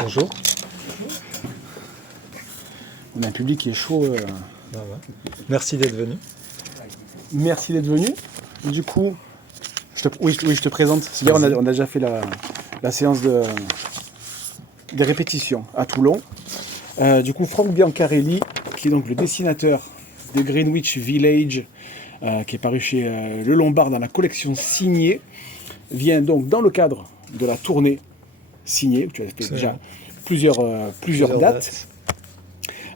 Bonjour. On a un public qui est chaud. Ah ouais. Merci d'être venu. Merci d'être venu. Du coup, je te présente. C'est-à-dire, on a déjà fait la séance des répétitions à Toulon. Du coup, Franck Biancarelli, qui est donc le dessinateur de Greenwich Village, qui est paru chez Le Lombard dans la collection Signée, vient donc dans le cadre de la tournée Signée, où tu as fait déjà plusieurs dates.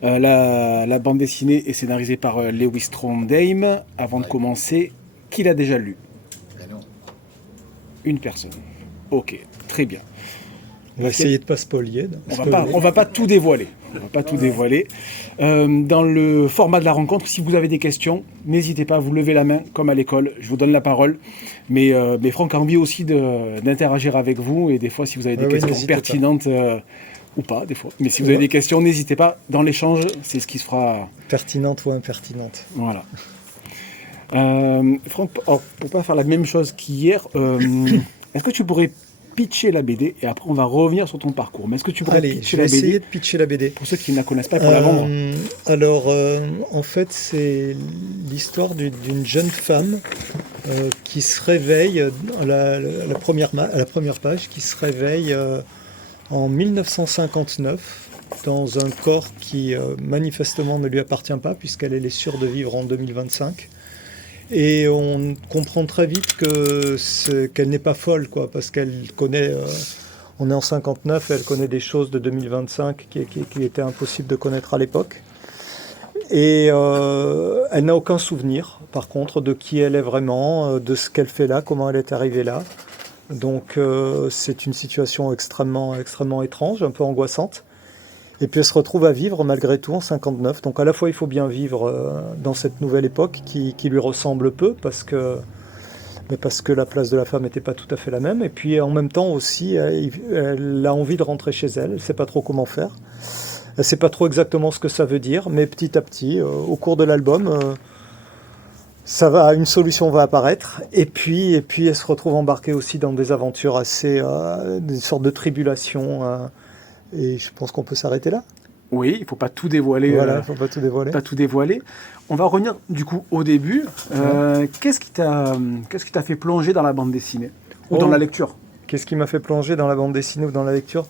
La bande dessinée est scénarisée par Lewis Trondheim. Avant de commencer, qui l'a déjà lu? Une personne. Ok, très bien. On va essayer de ne pas spoiler. On va pas tout dévoiler. Dans le format de la rencontre, si vous avez des questions, n'hésitez pas à vous lever la main, comme à l'école. Je vous donne la parole. Mais Franck a envie aussi d'interagir avec vous. Et des fois, si vous avez des questions pertinentes ou pas, des fois. Mais si vous avez des questions, n'hésitez pas. Dans l'échange, c'est ce qui se fera. Pertinente ou impertinente. Voilà. Franck, pour ne pas faire la même chose qu'hier, est-ce que tu pourrais pitcher la BD et après on va revenir sur ton parcours. Mais est-ce que tu pourrais pitcher la BD? Essayer de pitcher la BD. Pour ceux qui ne la connaissent pas, pour la vendre. Alors, en fait, c'est l'histoire d'une jeune femme qui se réveille à la première page, qui se réveille en 1959 dans un corps qui manifestement ne lui appartient pas puisqu'elle est sûre de vivre en 2025. Et on comprend très vite qu'elle n'est pas folle, quoi, parce qu'elle connaît... on est en 59 et elle connaît des choses de 2025 qui étaient impossibles de connaître à l'époque. Et elle n'a aucun souvenir, par contre, de qui elle est vraiment, de ce qu'elle fait là, comment elle est arrivée là. Donc c'est une situation extrêmement étrange, un peu angoissante. Et puis elle se retrouve à vivre malgré tout en 59. Donc à la fois il faut bien vivre dans cette nouvelle époque qui lui ressemble peu parce que la place de la femme n'était pas tout à fait la même. Et puis en même temps aussi elle a envie de rentrer chez elle. Elle ne sait pas trop comment faire. Elle ne sait pas trop exactement ce que ça veut dire. Mais petit à petit, au cours de l'album, une solution va apparaître. Et puis elle se retrouve embarquée aussi dans des aventures des sortes de tribulations. Et je pense qu'on peut s'arrêter là. Oui, il ne faut pas tout dévoiler. Voilà, il ne faut pas tout dévoiler. On va revenir du coup au début. Qu'est-ce qui t'a fait plonger dans la bande dessinée ou dans la lecture? Qu'est-ce qui m'a fait plonger dans la bande dessinée ou dans la lecture?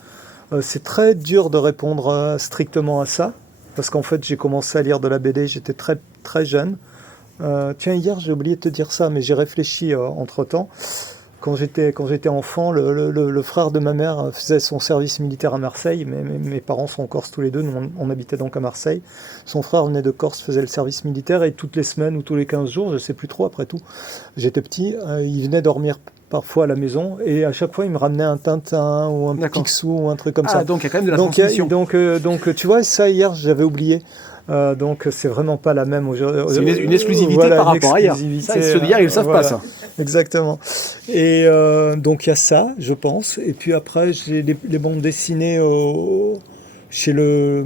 C'est très dur de répondre strictement à ça, parce qu'en fait j'ai commencé à lire de la BD, j'étais très, très jeune. Tiens, hier j'ai oublié de te dire ça, mais j'ai réfléchi entre-temps. Quand j'étais enfant, le frère de ma mère faisait son service militaire à Marseille. Mes parents sont en Corse tous les deux, nous on habitait donc à Marseille. Son frère venait de Corse, faisait le service militaire et toutes les semaines ou tous les 15 jours, je ne sais plus trop après tout, j'étais petit, il venait dormir parfois à la maison et à chaque fois il me ramenait un Tintin ou un Picsou ou un truc comme ça. Donc il y a quand même de la transmission. Donc tu vois, ça hier j'avais oublié. Donc c'est vraiment pas la même aujourd'hui. C'est une exclusivité par rapport à hier. Ça, ceux d'hier, ils ne savent pas ça. Exactement. Et donc il y a ça, je pense. Et puis après, j'ai les bandes dessinées chez le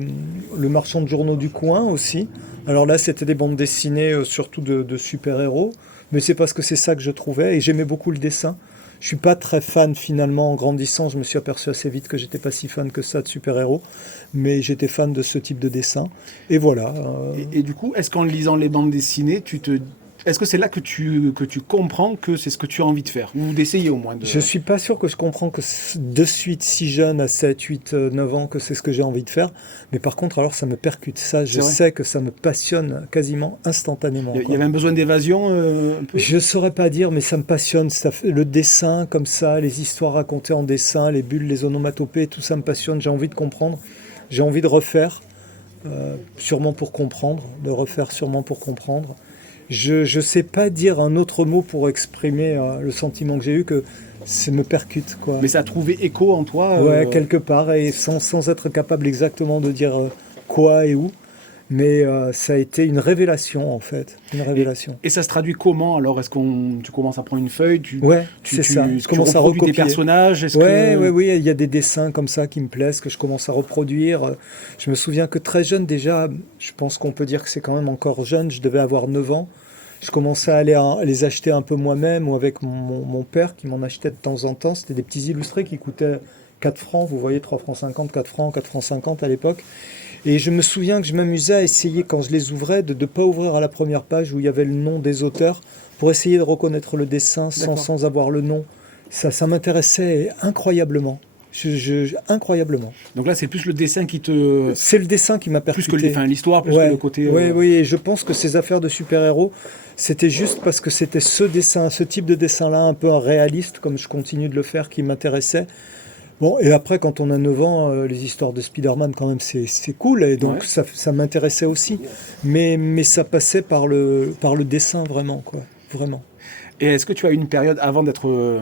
marchand de journaux du coin aussi. Alors là, c'était des bandes dessinées surtout de super-héros. Mais c'est parce que c'est ça que je trouvais. Et j'aimais beaucoup le dessin. Je suis pas très fan finalement en grandissant. Je me suis aperçu assez vite que j'étais pas si fan que ça de super-héros. Mais j'étais fan de ce type de dessin. Et voilà. Et du coup, est-ce qu'en lisant les bandes dessinées, est-ce que c'est là que tu comprends que c'est ce que tu as envie de faire? Ou d'essayer au moins Je suis pas sûr que je comprends que de suite, si jeune, à 7, 8, 9 ans, que c'est ce que j'ai envie de faire. Mais par contre, alors ça me percute. Ça, je sais que ça me passionne quasiment instantanément. Il y avait un besoin d'évasion un peu? Je saurais pas dire, mais ça me passionne. Le dessin, comme ça, les histoires racontées en dessin, les bulles, les onomatopées, tout ça me passionne. J'ai envie de comprendre. J'ai envie de refaire, sûrement pour comprendre. De refaire sûrement pour comprendre. Je ne sais pas dire un autre mot pour exprimer le sentiment que j'ai eu, que ça me percute, quoi. Mais ça a trouvé écho en toi Ouais, quelque part, et sans être capable exactement de dire quoi et où. Mais ça a été une révélation, en fait. Une révélation. Et ça se traduit comment, alors? Est-ce que tu commences à prendre une feuille? C'est ça. Je commence à recopier tes personnages? Oui, il y a des dessins comme ça qui me plaisent, que je commence à reproduire. Je me souviens que très jeune déjà, je pense qu'on peut dire que c'est quand même encore jeune, je devais avoir 9 ans. Je commençais à les acheter un peu moi-même ou avec mon père qui m'en achetait de temps en temps. C'était des petits illustrés qui coûtaient 4 francs, vous voyez, 3 francs 50, 4 francs, 4 francs 50 à l'époque. Et je me souviens que je m'amusais à essayer, quand je les ouvrais, de ne pas ouvrir à la première page où il y avait le nom des auteurs, pour essayer de reconnaître le dessin sans avoir le nom. Ça m'intéressait incroyablement. Incroyablement. Donc là, c'est plus le dessin qui te... C'est le dessin qui m'a percuté. Plus que l'histoire, plus que le côté... Oui, et je pense que ces affaires de super-héros, c'était juste parce que c'était ce dessin, ce type de dessin-là, un peu réaliste, comme je continue de le faire, qui m'intéressait. Bon, et après, quand on a 9 ans, les histoires de Spider-Man, quand même, c'est cool, et donc ça m'intéressait aussi. Mais ça passait par le dessin, vraiment, quoi. Vraiment. Et est-ce que tu as une période, avant d'être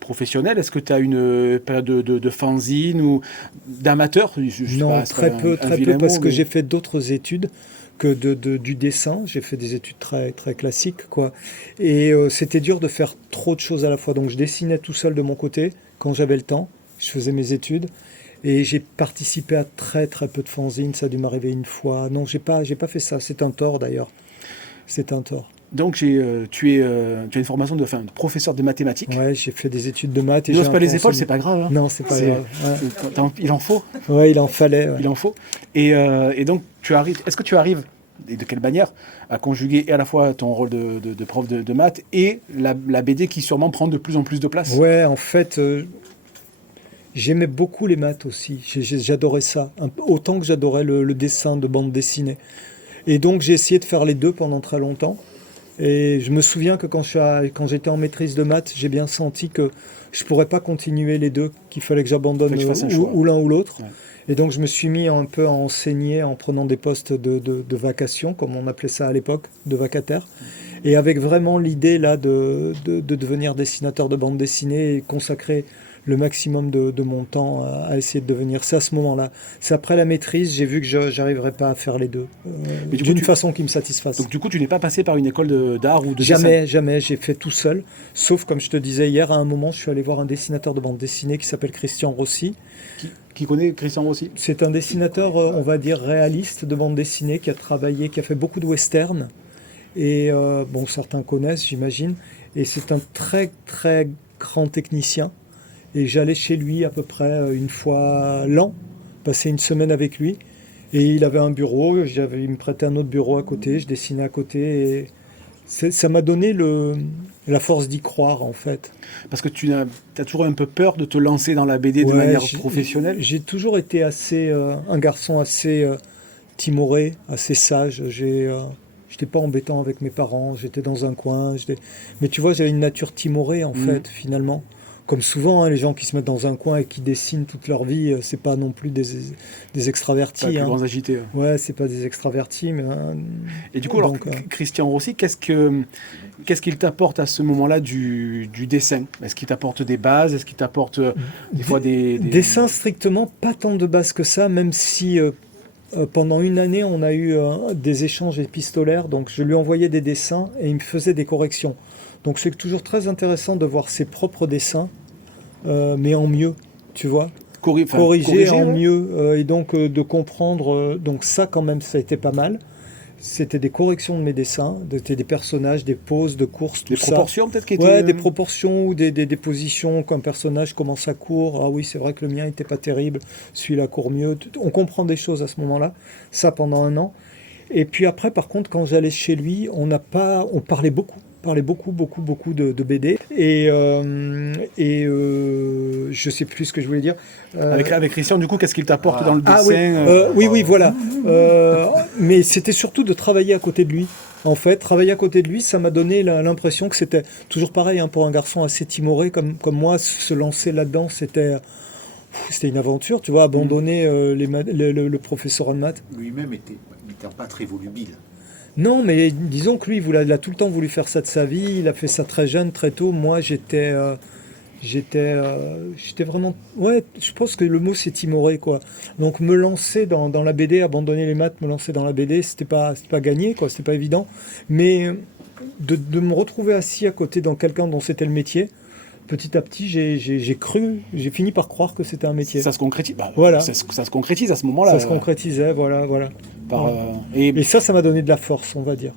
professionnel, est-ce que tu as une période de fanzine ou d'amateur? Non, très peu, parce que j'ai fait d'autres études que du dessin. J'ai fait des études très, très classiques, quoi. Et c'était dur de faire trop de choses à la fois. Donc je dessinais tout seul de mon côté, quand j'avais le temps. Je faisais mes études. Et j'ai participé à très, très peu de fanzines. Ça a dû m'arriver une fois. Non, j'ai pas fait ça. C'est un tort, d'ailleurs. C'est un tort. Donc tu as une formation de professeur de mathématiques. Ouais, j'ai fait des études de maths. Ne hausse pas les épaules, c'est pas grave. Hein. Non, c'est pas grave. Ouais. Il en faut. Ouais, il en fallait. Ouais. Il en faut. Et donc est-ce que tu arrives, et de quelle manière, à conjuguer à la fois ton rôle de prof de maths et la BD qui sûrement prend de plus en plus de place? Ouais, en fait, j'aimais beaucoup les maths aussi. J'adorais ça, autant que j'adorais le dessin de bande dessinée. Et donc j'ai essayé de faire les deux pendant très longtemps. Et je me souviens que quand j'étais en maîtrise de maths, j'ai bien senti que je ne pourrais pas continuer les deux, qu'il fallait que j'abandonne ou l'un ou l'autre. Ouais. Et donc je me suis mis un peu à enseigner en prenant des postes de vacation, comme on appelait ça à l'époque, de vacataire. Et avec vraiment l'idée là de devenir dessinateur de bande dessinée et consacrer le maximum de mon temps à essayer de devenir. C'est à ce moment-là. C'est après la maîtrise, j'ai vu que je n'arriverais pas à faire les deux d'une façon qui me satisfasse. Donc du coup, tu n'es pas passé par une école d'art ou de dessin? Jamais. J'ai fait tout seul. Sauf, comme je te disais hier, à un moment, je suis allé voir un dessinateur de bande dessinée qui s'appelle Christian Rossi. Qui connaît Christian Rossi? C'est un dessinateur, on va dire, réaliste de bande dessinée qui a fait beaucoup de western. Et certains connaissent, j'imagine. Et c'est un très, très grand technicien. Et j'allais chez lui à peu près une fois l'an, passer une semaine avec lui. Et il avait un bureau, il me prêtait un autre bureau à côté, je dessinais à côté. Et ça m'a donné la force d'y croire, en fait. Parce que tu as toujours un peu peur de te lancer dans la BD de manière professionnelle? J'ai toujours été un garçon assez timoré, assez sage. J'étais pas embêtant avec mes parents, j'étais dans un coin. Mais tu vois, j'avais une nature timorée, en fait, finalement. Comme souvent, les gens qui se mettent dans un coin et qui dessinent toute leur vie, c'est pas non plus des extravertis. Pas des grands agités. Ouais, c'est pas des extravertis. Mais, et du coup, alors, Christian Rossi, qu'est-ce qu'il t'apporte à ce moment-là du dessin? Est-ce qu'il t'apporte des bases? Est-ce qu'il t'apporte des fois des... Dessins strictement, pas tant de bases que ça, même si... pendant une année, on a eu des échanges épistolaires, donc je lui envoyais des dessins et il me faisait des corrections. Donc c'est toujours très intéressant de voir ses propres dessins, mais en mieux, tu vois. Corrigés en mieux, et donc de comprendre. Donc ça, quand même, ça a été pas mal. C'était des corrections de mes dessins, c'était des personnages, des poses de course, tout ça. Des proportions peut-être qui étaient... Ouais, des proportions ou des positions, qu'un personnage commence à court. Ah oui, c'est vrai que le mien n'était pas terrible, celui-là court mieux. On comprend des choses à ce moment-là, ça pendant un an. Et puis après, par contre, quand j'allais chez lui, on parlait beaucoup de BD. Et je sais plus ce que je voulais dire. Avec Christian, du coup, qu'est-ce qu'il t'apporte dans le dessin? Oui, voilà. Mais c'était surtout de travailler à côté de lui. En fait, travailler à côté de lui, ça m'a donné l'impression que c'était toujours pareil pour un garçon assez timoré comme moi. Se lancer là-dedans, c'était une aventure, tu vois, abandonner le professeur de maths. Lui-même n'était pas très volubile. Non, mais disons que lui, il a tout le temps voulu faire ça de sa vie. Il a fait ça très jeune, très tôt. Moi, j'étais vraiment... Ouais, je pense que le mot, c'est timoré, quoi. Donc, me lancer dans la BD, abandonner les maths, me lancer dans la BD, c'était pas gagné, quoi. C'était pas évident. Mais de me retrouver assis à côté dans quelqu'un dont c'était le métier, petit à petit, j'ai fini par croire que c'était un métier. Ça se concrétise. Voilà. Ça se concrétise à ce moment-là. Ça se concrétisait, voilà. Et ça m'a donné de la force, on va dire.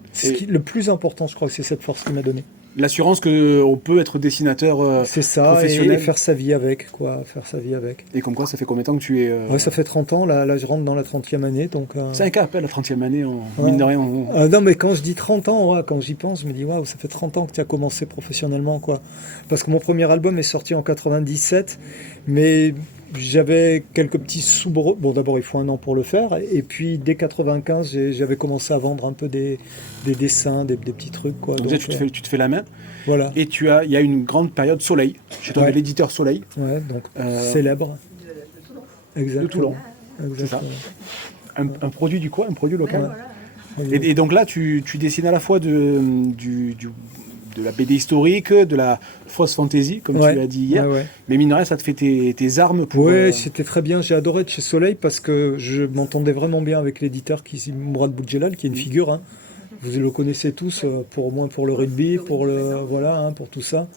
Le plus important, je crois que c'est cette force qui m'a donné. L'assurance qu'on peut être dessinateur C'est ça, professionnel. et faire sa vie avec, quoi. Faire sa vie avec. Et comme quoi, ça fait combien de temps que tu es... Ouais, ça fait 30 ans, là je rentre dans la 30e année, donc... C'est un cas appel, la 30e année, Ouais. mine de rien. Non, mais quand je dis 30 ans, ouais, quand j'y pense, je me dis, waouh, ça fait 30 ans que tu as commencé professionnellement, quoi. Parce que mon premier album est sorti en 97, mais j'avais quelques petits soubresauts. Bon, d'abord, il faut un an pour le faire, et puis dès 95, j'avais commencé à vendre un peu des dessins, des petits trucs, quoi. Donc, Donc, tu te fais la main. voilà. Et il y a une grande période Soleil, chez toi, Ouais. l'éditeur Soleil. Ouais, donc célèbre. Exactement. De Toulon. Exactement. Un produit du quoi? Un produit local. Ouais. Et donc là, tu dessines à la fois de la BD historique, de la fausse fantasy, comme Ouais. tu l'as dit hier. Ouais. Mais mine de rien, ça te fait tes armes pour... Ouais, c'était très bien. J'ai adoré de chez Soleil parce que je m'entendais vraiment bien avec l'éditeur Mourad Boudjelal, qui est une figure. Hein. Vous le connaissez tous, au moins pour le rugby, pour tout ça.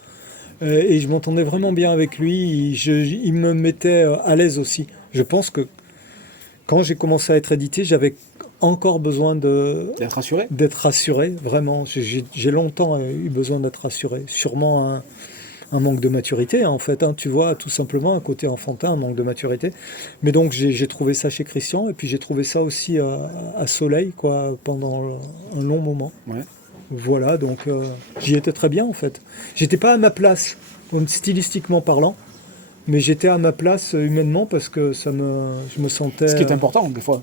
Et je m'entendais vraiment bien avec lui. Il me mettait à l'aise aussi. Je pense que quand j'ai commencé à être édité, j'avais encore besoin d'être rassuré. d'être rassuré, vraiment. J'ai longtemps eu besoin d'être rassuré. Sûrement un manque de maturité, hein, en fait. Hein, tu vois, tout simplement, un côté enfantin, un manque de maturité. Mais donc, j'ai trouvé ça chez Christian, et puis j'ai trouvé ça aussi à Soleil, quoi, pendant un long moment. Ouais. Voilà, donc j'y étais très bien, en fait. J'étais pas à ma place, stylistiquement parlant, mais j'étais à ma place humainement parce que je me sentais... Ce qui est important, des fois.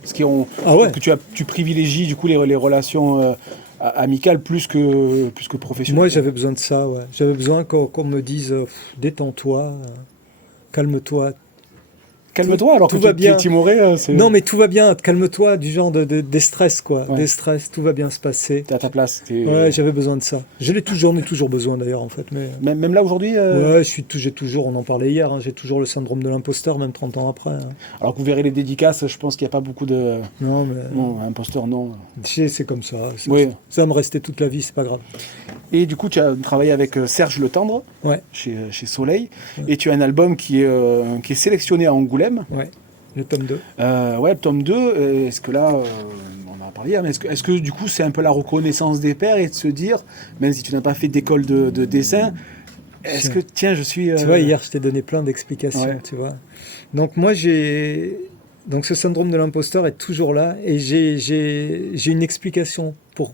Ah ouais. Que tu privilégies, du coup, les relations amicales plus que professionnelles. Moi, j'avais besoin de ça, ouais. J'avais besoin qu'on me dise détends-toi, calme-toi. Calme-toi, alors tout que va tu es bien. timoré. Non, mais tout va bien, calme-toi, du genre des stress, quoi. Ouais. Des stress, tout va bien se passer. T'es à ta place. Ouais, j'avais besoin de ça. J'en ai toujours besoin, d'ailleurs, en fait. Mais... Même là, aujourd'hui Ouais, j'ai toujours, on en parlait hier, hein, j'ai toujours le syndrome de l'imposteur, même 30 ans après. Hein. Alors que vous verrez les dédicaces, je pense qu'il n'y a pas beaucoup de... Non, mais... Non, imposteur, non. C'est comme ça. Oui. Ça va me rester toute la vie, c'est pas grave. Et du coup, tu as travaillé avec Serge Le Tendre, Ouais. chez Soleil, Ouais. et tu as un album qui est sélectionné à Angoulême. Ouais. Le tome 2. Ouais, le tome 2, est-ce que là, on en a parlé hier, mais est-ce que du coup c'est un peu la reconnaissance des pairs et de se dire, même si tu n'as pas fait d'école de dessin, est-ce que, tiens, je suis... Tu vois, hier, je t'ai donné plein d'explications, Ouais. tu vois. Donc moi, donc ce syndrome de l'imposteur est toujours là, et j'ai une explication pour...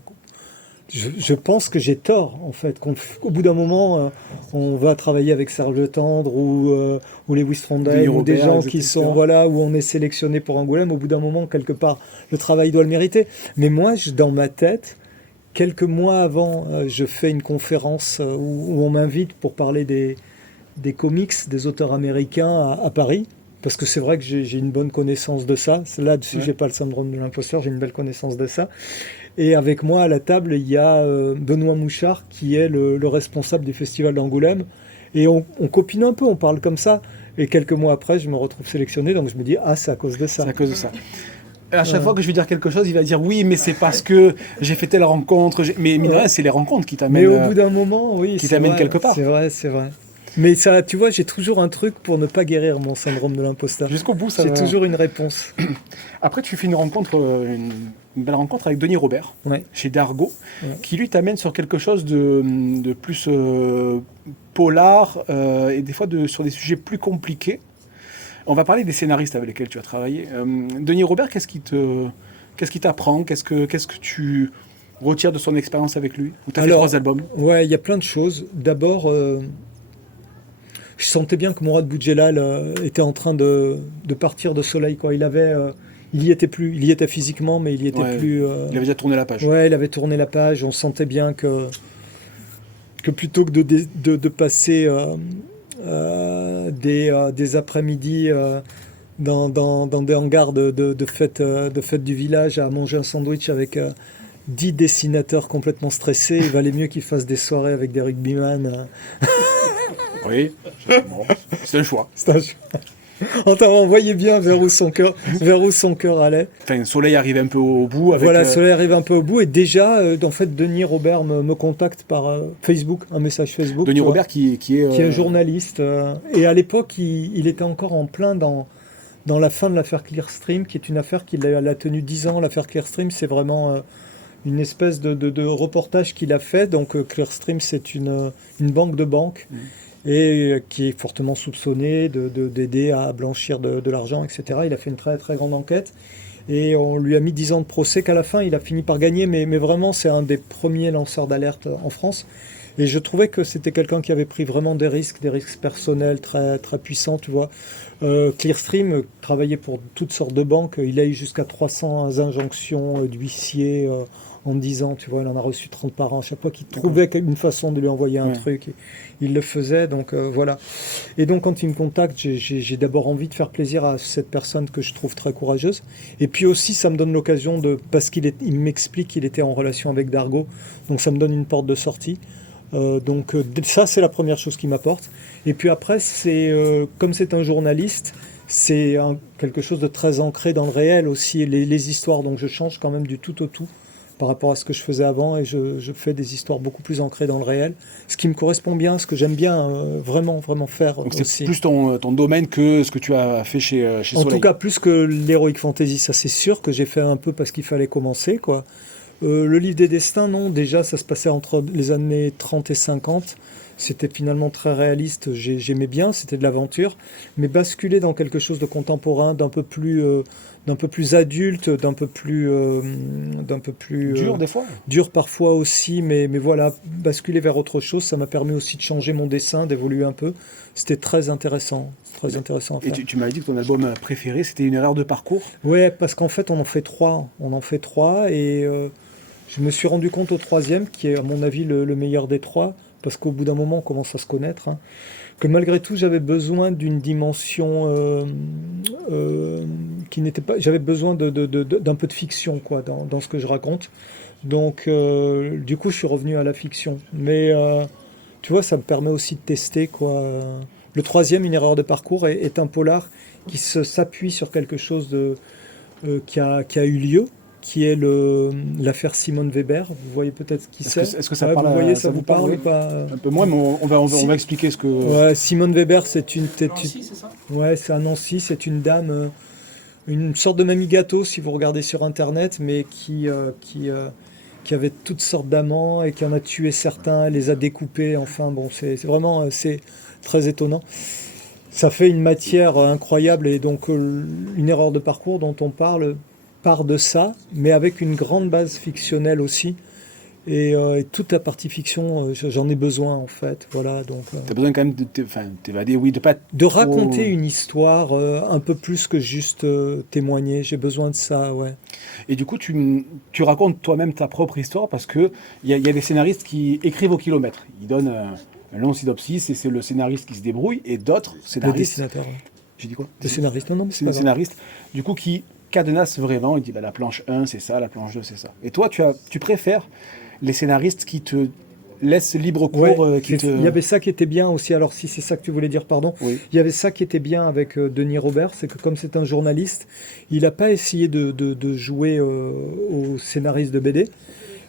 Je pense que j'ai tort, en fait, qu'au bout d'un moment, on va travailler avec Serge Le Tendre ou Lewis Trondheim, Denis ou des Robert, gens etc. qui sont, voilà, où on est sélectionné pour Angoulême. Au bout d'un moment, quelque part, le travail doit le mériter. Mais moi, dans ma tête, quelques mois avant, je fais une conférence où on m'invite pour parler des comics, des auteurs américains à Paris. Parce que c'est vrai que j'ai une bonne connaissance de ça. Là-dessus, Ouais. j'ai pas le syndrome de l'imposteur, j'ai une belle connaissance de ça. Et avec moi à la table, il y a Benoît Mouchard, qui est le responsable du festival d'Angoulême. Et on copine un peu, on parle comme ça. Et quelques mois après, je me retrouve sélectionné, donc je me dis, ah, c'est à cause de ça. C'est à cause de ça. À chaque fois que je vais dire quelque chose, il va dire oui, mais c'est parce que j'ai fait telle rencontre. Mais mine de rien, c'est les rencontres qui t'amènent. Mais au bout d'un moment, oui. qui c'est t'amène vrai, quelque part. C'est vrai, c'est vrai. Mais ça, tu vois, j'ai toujours un truc pour ne pas guérir mon syndrome de l'imposteur. Jusqu'au bout, ça J'ai va. toujours une réponse. Après, tu fais une rencontre, une belle rencontre avec Denis Robert, Ouais. chez Dargo, Ouais. qui lui t'amène sur quelque chose de plus polar et des fois sur des sujets plus compliqués. On va parler des scénaristes avec lesquels tu as travaillé. Denis Robert, qu'est-ce qui t'apprend, qu'est-ce que tu retires de son expérience avec lui? Ou tu as fait 3 albums? Ouais, il y a plein de choses. D'abord, je sentais bien que Mourad Boudjelal était en train de partir de Soleil, quoi. Il y était plus. Il y était physiquement, mais il y était Ouais, plus. Il avait déjà tourné la page. Ouais, il avait tourné la page. On sentait bien que plutôt que de passer des après-midi dans des hangars de fête du village à manger un sandwich avec 10 dessinateurs complètement stressés, il valait mieux qu'il fasse des soirées avec des rugbyman. Oui, bon, c'est un choix. C'est un choix. On voyait bien vers où son cœur allait. Enfin, Soleil arrive un peu au bout. Avec, Voilà, Soleil arrive un peu au bout et déjà, en fait, Denis Robert me contacte par Facebook, un message Facebook. Denis tu vois, Robert qui est... qui est un journaliste. Et à l'époque, il était encore en plein dans la fin de l'affaire Clearstream, qui est une affaire qu'il a tenue 10 ans. L'affaire Clearstream, c'est vraiment une espèce de reportage qu'il a fait. Donc Clearstream, c'est une banque de banques et qui est fortement soupçonnée d'aider à blanchir de l'argent, etc. Il a fait une très très grande enquête et on lui a mis 10 ans de procès qu'à la fin il a fini par gagner, mais vraiment c'est un des premiers lanceurs d'alerte en France. Et je trouvais que c'était quelqu'un qui avait pris vraiment des risques personnels très, très puissants, tu vois. Clearstream travaillait pour toutes sortes de banques. Il a eu jusqu'à 300 injonctions d'huissiers en 10 ans, tu vois. Il en a reçu 30 par an. Chaque fois qu'il trouvait une façon de lui envoyer un truc, il le faisait. Donc voilà. Et donc quand il me contacte, j'ai d'abord envie de faire plaisir à cette personne que je trouve très courageuse. Et puis aussi, ça me donne l'occasion parce il m'explique qu'il était en relation avec Dargaud. Donc ça me donne une porte de sortie. Donc ça, c'est la première chose qui m'apporte. Et puis après, comme c'est un journaliste, c'est quelque chose de très ancré dans le réel aussi, les histoires. Donc je change quand même du tout au tout par rapport à ce que je faisais avant et je fais des histoires beaucoup plus ancrées dans le réel. Ce qui me correspond bien, ce que j'aime bien vraiment, vraiment faire. Donc aussi. c'est plus ton domaine que ce que tu as fait chez Soleil. En tout cas, plus que l'Heroic Fantasy, ça c'est sûr que j'ai fait un peu parce qu'il fallait commencer, quoi. Le livre des destins, non, déjà ça se passait entre les années 30 et 50, c'était finalement très réaliste, j'aimais bien, c'était de l'aventure, mais basculer dans quelque chose de contemporain, d'un peu plus adulte, d'un peu plus Dur des fois. dur parfois aussi, mais voilà, basculer vers autre chose, ça m'a permis aussi de changer mon dessin, d'évoluer un peu, c'était très intéressant à faire. Et tu m'avais dit que ton album préféré, c'était Une erreur de parcours. Ouais, parce qu'en fait on en fait trois, et je me suis rendu compte au troisième, qui est à mon avis le meilleur des trois, parce qu'au bout d'un moment on commence à se connaître, hein, que malgré tout j'avais besoin d'une dimension qui n'était pas... J'avais besoin d'un peu de fiction, quoi, dans ce que je raconte. Donc du coup je suis revenu à la fiction. Mais tu vois, ça me permet aussi de tester, quoi. Le troisième, Une erreur de parcours, est un polar qui s'appuie sur quelque chose qui a eu lieu, qui est l'affaire Simone Weber. Vous voyez peut-être qui c'est. Est-ce que ça Ouais, parle, vous voyez, ça vous vous parle ou pas? Un peu moins, mais on va expliquer ce que... Ouais, Simone Weber, c'est une... Nancy, c'est ça? Ouais, c'est à Nancy, c'est une dame, une sorte de mamie gâteau, si vous regardez sur Internet, mais qui avait toutes sortes d'amants et qui en a tué certains, les a découpés. Enfin, bon, c'est vraiment c'est très étonnant. Ça fait une matière incroyable, et donc Une erreur de parcours dont on parle part de ça, mais avec une grande base fictionnelle aussi. Et toute la partie fiction, j'en ai besoin en fait. Voilà, donc. Tu as besoin quand même de t'évader, oui, de pas De trop... raconter une histoire un peu plus que juste témoigner. J'ai besoin de ça, ouais. Et du coup, tu racontes toi-même ta propre histoire, parce qu'il y a des scénaristes qui écrivent au kilomètre. Ils donnent un long synopsis et c'est le scénariste qui se débrouille, et d'autres Le scénaristes... dessinateur. Ouais. J'ai dit quoi? Le scénariste, non, mais C'est c'est le pas grave. scénariste, du coup, qui cadenasse vraiment. Il dit, la planche 1, c'est ça, la planche 2, c'est ça. Et toi, tu préfères les scénaristes qui te laissent libre cours, Ouais, qui te... il y avait ça qui était bien aussi, alors si c'est ça que tu voulais dire, pardon, Oui. il y avait ça qui était bien avec Denis Robert, c'est que comme c'est un journaliste, il n'a pas essayé de jouer au scénariste de BD,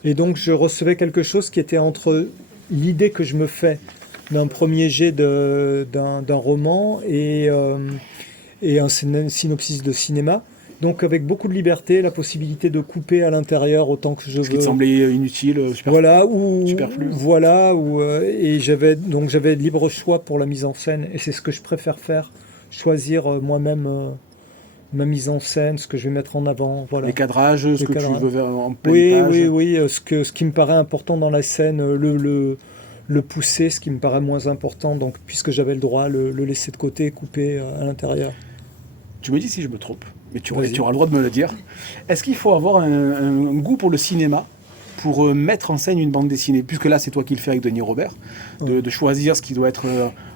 et donc je recevais quelque chose qui était entre l'idée que je me fais d'un premier jet d'un roman et un synopsis de cinéma. Donc avec beaucoup de liberté, la possibilité de couper à l'intérieur autant que je Ce qui veux. te semblait inutile, superflu. Voilà, et j'avais libre choix pour la mise en scène, et c'est ce que je préfère faire, choisir moi-même ma mise en scène, ce que je vais mettre en avant, voilà. Les cadrages, ce que cadrages. tu veux en pleine page. Oui, ce qui me paraît important dans la scène, le pousser, ce qui me paraît moins important, donc puisque j'avais le droit, le laisser de côté, couper à l'intérieur. Tu me dis si je me trompe, mais tu Vas-y. auras le droit de me le dire. Est-ce qu'il faut avoir un goût pour le cinéma pour mettre en scène une bande dessinée? Puisque là, c'est toi qui le fais avec Denis Robert, de choisir ce qui doit être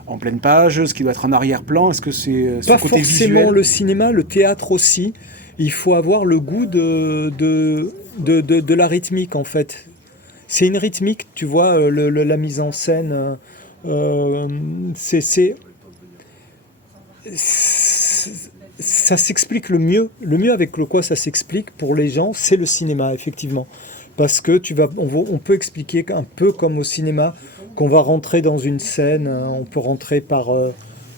en pleine page, ce qui doit être en arrière-plan. Est-ce que c'est ce Pas côté forcément visuel? le cinéma, le théâtre aussi. Il faut avoir le goût de la rythmique, en fait. C'est une rythmique, tu vois, la mise en scène. Ça s'explique le mieux. Le mieux avec le quoi ça s'explique pour les gens, c'est le cinéma, effectivement. Parce que on peut expliquer un peu comme au cinéma, qu'on va rentrer dans une scène, on peut rentrer par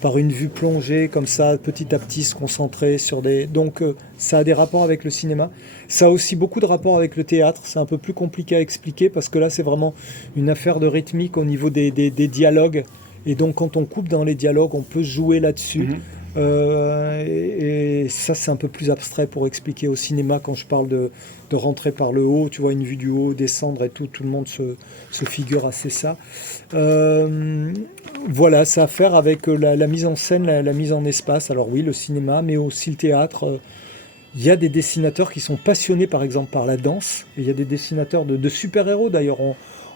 par une vue plongée, comme ça, petit à petit, se concentrer sur des... Donc, ça a des rapports avec le cinéma. Ça a aussi beaucoup de rapports avec le théâtre. C'est un peu plus compliqué à expliquer, parce que là, c'est vraiment une affaire de rythmique au niveau des dialogues. Et donc, quand on coupe dans les dialogues, on peut jouer là-dessus. Et ça, c'est un peu plus abstrait pour expliquer au cinéma. Quand je parle de rentrer par le haut, tu vois, une vue du haut, descendre et tout le monde se figure assez ça. Voilà, ça a à faire avec la mise en scène, la mise en espace. Alors oui, le cinéma, mais aussi le théâtre. Il y a des dessinateurs qui sont passionnés, par exemple, par la danse. Et il y a des dessinateurs de super-héros, d'ailleurs.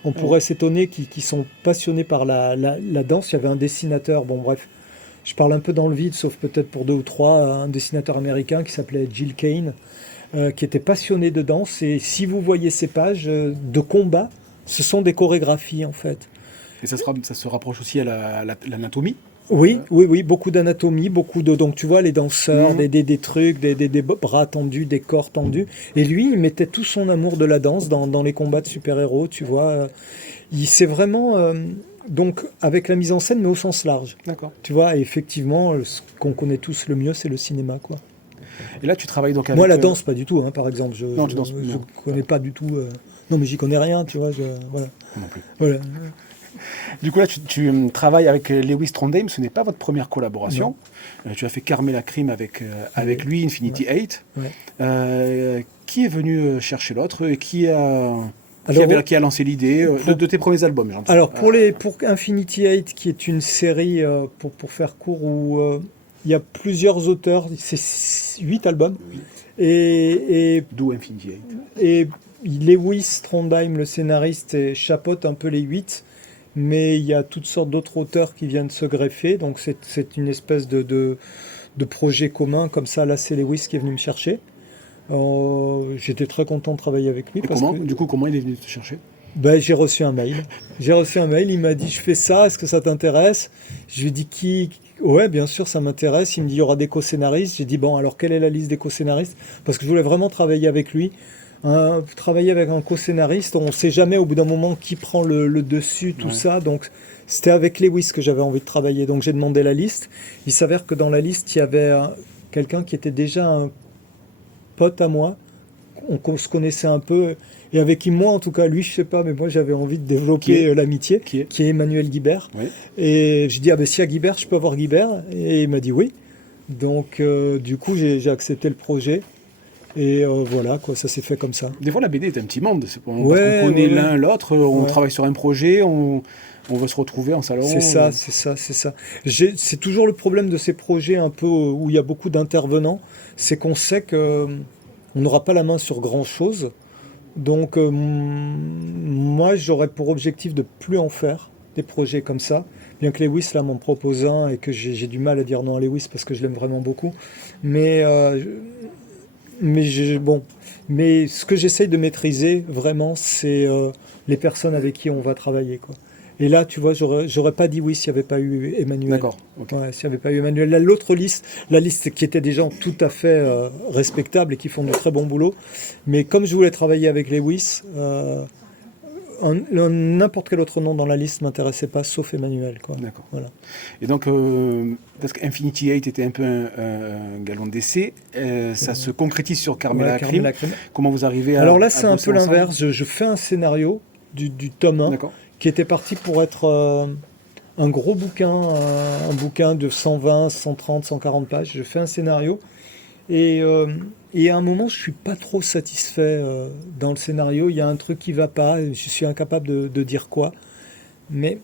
On pourrait s'étonner qui sont passionnés par la danse. Il y avait un dessinateur, bon bref, je parle un peu dans le vide, sauf peut-être pour 2 ou 3, un dessinateur américain qui s'appelait Jill Kane, qui était passionné de danse. Et si vous voyez ces pages de combat, ce sont des chorégraphies, en fait. Et ça se rapproche aussi à l'anatomie. Oui, beaucoup d'anatomie, beaucoup de... Donc tu vois, les danseurs, des trucs, des bras tendus, des corps tendus. Et lui, il mettait tout son amour de la danse dans les combats de super-héros, tu vois. Il s'est vraiment... donc avec la mise en scène, mais au sens large. D'accord. Tu vois, et effectivement, ce qu'on connaît tous le mieux, c'est le cinéma, quoi. Et là, tu travailles donc avec... Moi, la danse, pas du tout, hein, par exemple. Je danses connais pas du tout... Non, mais j'y connais rien, tu vois. Voilà. Non plus. Voilà. Du coup, là, tu travailles avec Lewis Trondheim. Ce n'est pas votre première collaboration. Tu as fait Carmela Crime avec lui, Infinity 8. Ouais. Qui est venu chercher l'autre et qui a lancé l'idée de tes premiers albums, j'entends. Alors, pour Infinity 8, qui est une série, pour faire court, où il y a plusieurs auteurs, c'est 8 albums. Oui. Et D'où Infinity 8. Et Lewis Trondheim, le scénariste, chapeaute un peu les 8, mais il y a toutes sortes d'autres auteurs qui viennent se greffer, donc c'est une espèce de projet commun, comme ça. Là, c'est Lewis qui est venu me chercher. J'étais très content de travailler avec lui. Comment il est venu te chercher? J'ai reçu un mail. Il m'a dit, je fais ça, est-ce que ça t'intéresse? Je lui ai dit, qui? Ouais, bien sûr, ça m'intéresse. Il me dit, il y aura des co-scénaristes. J'ai dit, bon, alors quelle est la liste des co-scénaristes? Parce que je voulais vraiment travailler avec lui. Travailler avec un co-scénariste, on ne sait jamais au bout d'un moment qui prend le dessus, tout ça. Donc, c'était avec Lewis que j'avais envie de travailler. Donc, j'ai demandé la liste. Il s'avère que dans la liste, il y avait quelqu'un qui était déjà un pote à moi. On se connaissait un peu. Et avec qui, moi, en tout cas, lui, je sais pas, mais moi, j'avais envie de développer l'amitié, qui est Emmanuel Guibert. Oui. Et je dis, s'il y a Guibert, je peux avoir Guibert. Et il m'a dit oui. Donc, du coup, j'ai accepté le projet. Et voilà, quoi, ça s'est fait comme ça. Des fois, la BD est un petit monde. On connaît l'un l'autre, on travaille sur un projet, on veut se retrouver en salon. C'est ça. C'est toujours le problème de ces projets un peu où il y a beaucoup d'intervenants, c'est qu'on sait qu'on n'aura pas la main sur grand-chose. Donc, moi, j'aurais pour objectif de plus en faire des projets comme ça. Bien que Lewis, là, m'en propose un et que j'ai du mal à dire non à Lewis parce que je l'aime vraiment beaucoup. Mais ce que j'essaye de maîtriser vraiment, c'est les personnes avec qui on va travailler, quoi. Et là, tu vois, j'aurais pas dit oui s'il n'y avait pas eu Emmanuel. D'accord. Okay. Ouais, s'il n'y avait pas eu Emmanuel. Là, l'autre liste, la liste qui était des gens tout à fait respectables et qui font du très bon boulot. Mais comme je voulais travailler avec Lewis, n'importe quel autre nom dans la liste ne m'intéressait pas, sauf Emmanuel, quoi. D'accord. Voilà. Et donc, parce qu'Infinity 8 était un peu un galon d'essai, ça se concrétise sur Carmela Crime. Comment vous arrivez à... Alors là, c'est un peu l'inverse. Je fais un scénario du tome 1 qui était parti pour être un gros bouquin, un bouquin de 120, 130, 140 pages. Je fais un scénario et à un moment, je suis pas trop satisfait dans le scénario. Il y a un truc qui va pas. Je suis incapable de dire quoi. Mais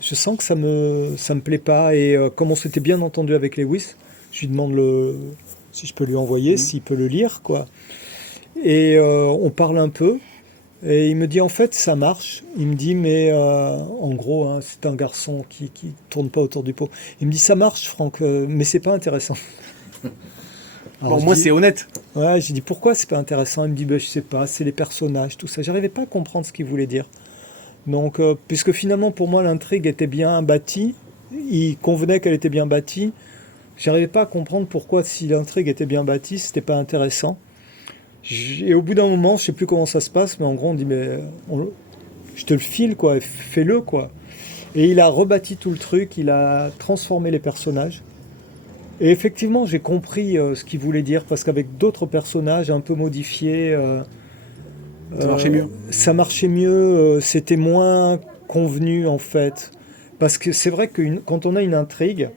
je sens que ça me plaît pas. Et comme on s'était bien entendu avec Lewis, je lui demande si je peux lui envoyer, s'il peut le lire, quoi. Et on parle un peu. Et il me dit, en fait, ça marche. Il me dit, mais en gros, hein, c'est un garçon qui tourne pas autour du pot. Il me dit, ça marche, Franck, mais c'est pas intéressant. Alors, bon, moi, c'est honnête. Ouais, j'ai dit, pourquoi c'est pas intéressant? Il me dit, je sais pas, c'est les personnages, tout ça. J'arrivais pas à comprendre ce qu'il voulait dire. Donc, puisque finalement, pour moi, l'intrigue était bien bâtie, il convenait qu'elle était bien bâtie, j'arrivais pas à comprendre pourquoi, si l'intrigue était bien bâtie, c'était pas intéressant. Et au bout d'un moment, je sais plus comment ça se passe, mais en gros, on dit, je te le file, quoi, fais-le, quoi. Et il a rebâti tout le truc, il a transformé les personnages. Et effectivement, j'ai compris ce qu'il voulait dire, parce qu'avec d'autres personnages un peu modifiés, Ça marchait mieux. ça marchait mieux, c'était moins convenu en fait. Parce que c'est vrai que quand on a une intrigue,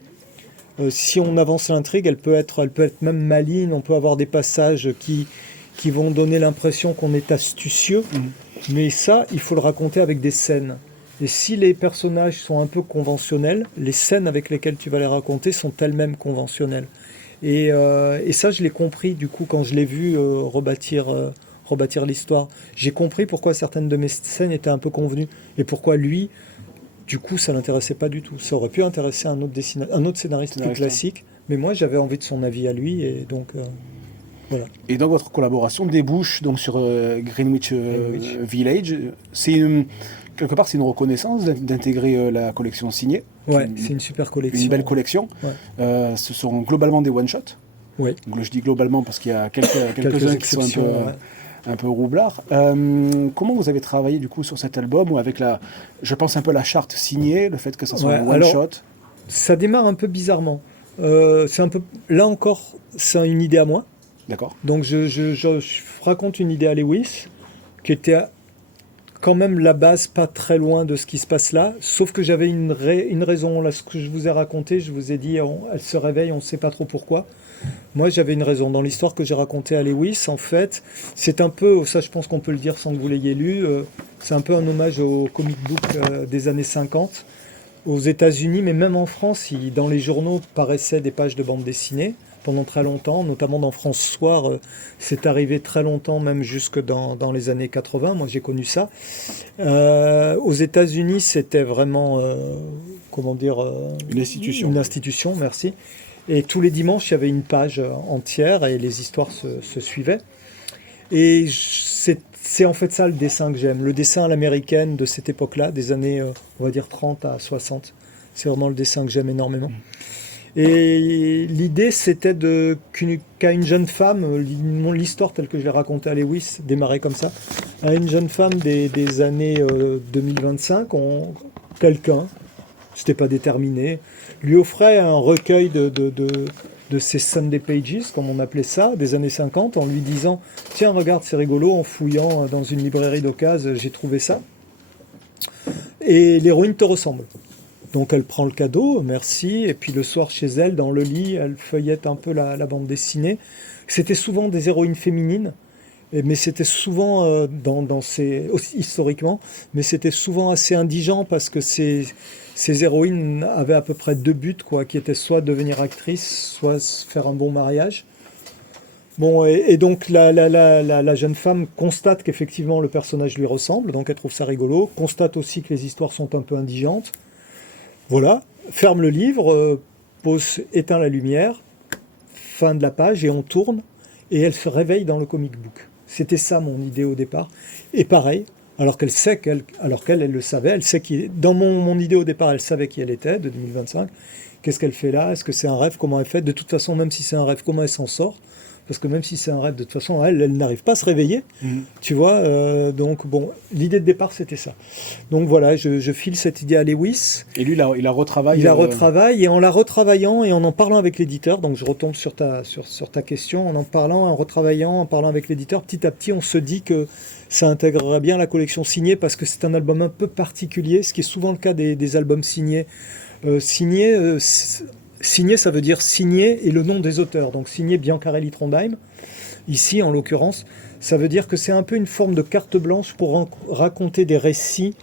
si on avance l'intrigue, elle peut être même maligne, on peut avoir des passages qui vont donner l'impression qu'on est astucieux, mais ça, il faut le raconter avec des scènes. Et si les personnages sont un peu conventionnels, les scènes avec lesquelles tu vas les raconter sont elles-mêmes conventionnelles. Et ça, je l'ai compris du coup quand je l'ai vu rebâtir l'histoire. J'ai compris pourquoi certaines de mes scènes étaient un peu convenues et pourquoi lui, du coup, ça l'intéressait pas du tout. Ça aurait pu intéresser un autre scénariste plus classique, mais moi, j'avais envie de son avis à lui et donc voilà. Et donc votre collaboration débouche donc sur Greenwich Village. Quelque part, c'est une reconnaissance d'intégrer la collection signée. Ouais, c'est une super collection. Une belle collection. Ouais. Ce sont globalement des one-shots. Oui. Donc, je dis globalement parce qu'il y a quelques-uns qui sont un peu roublards. Comment vous avez travaillé du coup sur cet album ou avec je pense un peu la charte signée, le fait que ça soit un one-shot? Ça démarre un peu bizarrement. C'est un peu, là encore, c'est une idée à moi. D'accord. Donc je raconte une idée à Lewis qui était quand même la base pas très loin de ce qui se passe là, sauf que j'avais une raison. Là, ce que je vous ai raconté, je vous ai dit, elle se réveille, on ne sait pas trop pourquoi. Moi, j'avais une raison. Dans l'histoire que j'ai racontée à Lewis, en fait, c'est un peu, ça je pense qu'on peut le dire sans que vous l'ayez lu, c'est un peu un hommage au comic book des années 50 aux États-Unis, mais même en France, dans les journaux paraissaient des pages de bande dessinée pendant très longtemps, notamment dans France Soir, c'est arrivé très longtemps, même jusque dans les années 80, moi j'ai connu ça. Aux États-Unis, c'était vraiment, une institution. Une institution, merci. Et tous les dimanches, il y avait une page entière et les histoires se suivaient. Et c'est en fait ça le dessin que j'aime, le dessin à l'américaine de cette époque-là, des années, on va dire 30 à 60. C'est vraiment le dessin que j'aime énormément. Et l'idée, c'était qu'à une jeune femme, l'histoire telle que je l'ai racontée à Lewis démarrait comme ça, à une jeune femme des années 2025, quelqu'un, c'était pas déterminé, lui offrait un recueil de ces Sunday Pages, comme on appelait ça, des années 50, en lui disant « Tiens, regarde, c'est rigolo, en fouillant dans une librairie d'occasion, j'ai trouvé ça. Et l'héroïne te ressemble. » Donc elle prend le cadeau, merci, et puis le soir chez elle, dans le lit, elle feuillette un peu la bande dessinée. C'était souvent des héroïnes féminines, mais c'était souvent, historiquement, mais c'était souvent assez indigent parce que ces héroïnes avaient à peu près deux buts, qui étaient soit devenir actrice, soit faire un bon mariage. Bon, et donc la jeune femme constate qu'effectivement le personnage lui ressemble, donc elle trouve ça rigolo, constate aussi que les histoires sont un peu indigentes. Voilà, ferme le livre, éteint la lumière, fin de la page, et on tourne, et elle se réveille dans le comic book. C'était ça mon idée au départ. Et pareil, alors qu'elle le savait, elle sait dans mon idée au départ, elle savait qui elle était, de 2025. Qu'est-ce qu'elle fait là? Est-ce que c'est un rêve? Comment elle fait? De toute façon, même si c'est un rêve, comment elle s'en sort? Parce que même si c'est un rêve, de toute façon, elle n'arrive pas à se réveiller. Tu vois, donc bon, l'idée de départ, c'était ça. Donc voilà, je file cette idée à Lewis. Et lui, il la retravaille. Il la retravaille, et en la retravaillant et en parlant avec l'éditeur, donc je retombe sur ta question, en parlant, en retravaillant, en parlant avec l'éditeur, petit à petit, on se dit que ça intégrerait bien la collection signée, parce que c'est un album un peu particulier, ce qui est souvent le cas des albums signés. Signé, ça veut dire signé et le nom des auteurs. Donc signé Biancarelli Trondheim. Ici, en l'occurrence, ça veut dire que c'est un peu une forme de carte blanche pour raconter des récits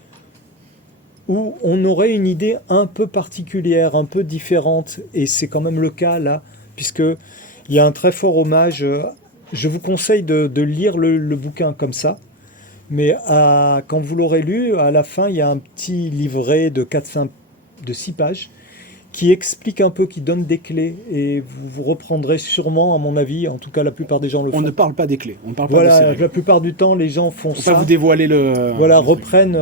où on aurait une idée un peu particulière, un peu différente. Et c'est quand même le cas là, puisqu'il y a un très fort hommage. Je vous conseille de lire le bouquin comme ça. Mais quand vous l'aurez lu, à la fin, il y a un petit livret de 6 pages qui explique un peu, qui donne des clés, et vous reprendrez sûrement, à mon avis, en tout cas la plupart des gens le font. On ne parle pas des clés, on ne parle voilà, pas de ces règles. La plupart du temps, les gens font ça. Pas vous dévoiler le... Voilà, reprennent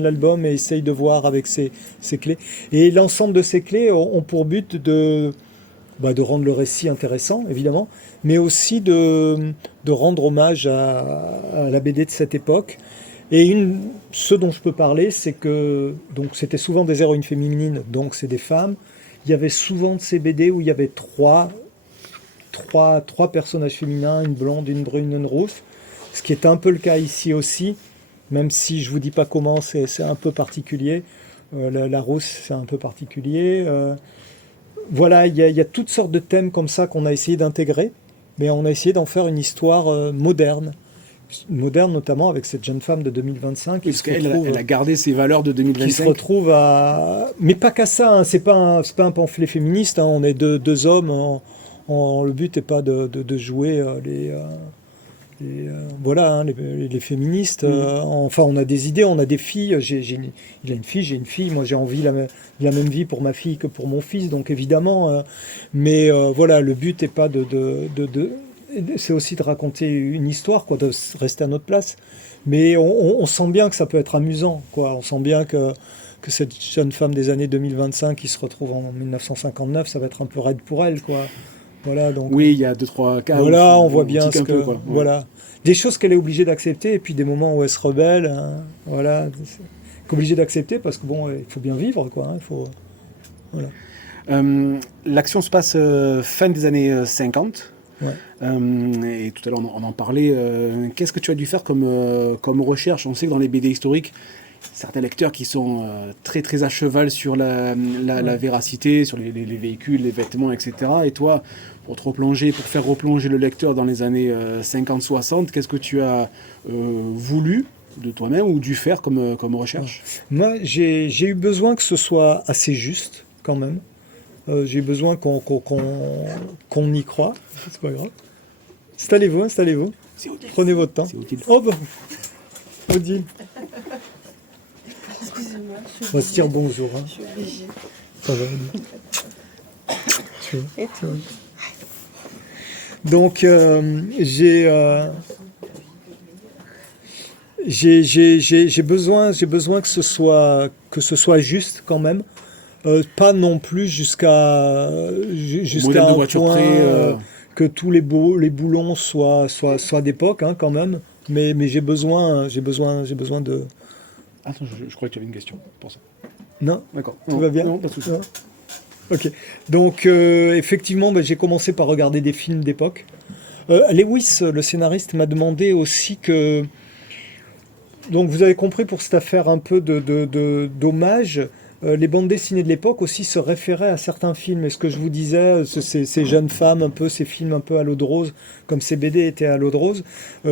l'album et essayent de voir avec ces clés. Et l'ensemble de ces clés ont pour but de rendre le récit intéressant, évidemment, mais aussi de rendre hommage à la BD de cette époque. Et ce dont je peux parler, c'est que donc c'était souvent des héroïnes féminines, donc c'est des femmes. Il y avait souvent de ces BD où il y avait trois personnages féminins, une blonde, une brune, une rousse, ce qui est un peu le cas ici aussi, même si je vous dis pas comment, c'est un peu particulier. La rousse, c'est un peu particulier. Voilà, il y a toutes sortes de thèmes comme ça qu'on a essayé d'intégrer, mais on a essayé d'en faire une histoire moderne. Moderne notamment avec cette jeune femme de 2025 Parce qu'elle a gardé ses valeurs de 2025. qui se retrouve à... Mais pas qu'à ça, hein, c'est pas un pamphlet féministe, hein, on est deux hommes, le but n'est pas de jouer voilà, hein, les féministes. Enfin, on a des idées, on a des filles. Il a une fille, j'ai une fille. Moi, j'ai envie la même vie pour ma fille que pour mon fils. Donc, évidemment. Mais voilà, le but n'est pas c'est aussi de raconter une histoire, quoi, de rester à notre place. Mais on sent bien que ça peut être amusant, quoi. On sent bien que cette jeune femme des années 2025 qui se retrouve en 1959, ça va être un peu raide pour elle, quoi. Voilà, donc, oui, il y a 2-3 cas. voilà, on voit bien ce que... peu, quoi. Voilà. Des choses qu'elle est obligée d'accepter, et puis des moments où elle se rebelle. Hein, voilà. Obligée d'accepter parce que, bon, il faut bien vivre, quoi. Hein, il faut... Voilà. L'action se passe fin des années 50. Ouais. Et tout à l'heure, on en parlait. Qu'est-ce que tu as dû faire comme recherche? On sait que dans les BD historiques, certains lecteurs qui sont très très à cheval sur la véracité, sur les véhicules, les vêtements, etc. Et toi, pour faire replonger le lecteur dans les années 50-60, qu'est-ce que tu as voulu de toi-même ou dû faire comme recherche? Moi, j'ai eu besoin que ce soit assez juste, quand même. J'ai eu besoin qu'on y croit. C'est pas grave. Installez-vous. Prenez votre temps. C'est utile. Oh, bah. Odile. Excusez-moi, On va se dire bonjour. Hein. je suis obligée. Ça va, Odile. Tu vois, Et tu vois. Donc, j'ai besoin que ce soit juste quand même. Pas non plus jusqu'à Modèle de un voiture point très, que tous les boulons soient d'époque, hein, quand même. Mais j'ai besoin de... Attends, je crois que tu avais une question pour ça. Non, D'accord. tout va bien. Non, pas de souci. Non. Ok. Donc effectivement, j'ai commencé par regarder des films d'époque. Lewis, le scénariste, m'a demandé aussi que... Donc vous avez compris, pour cette affaire un peu d'hommage, les bandes dessinées de l'époque aussi se référaient à certains films. Et ce que je vous disais, ces jeunes femmes, un peu, ces films un peu à l'eau de rose, comme ces BD étaient à l'eau de rose,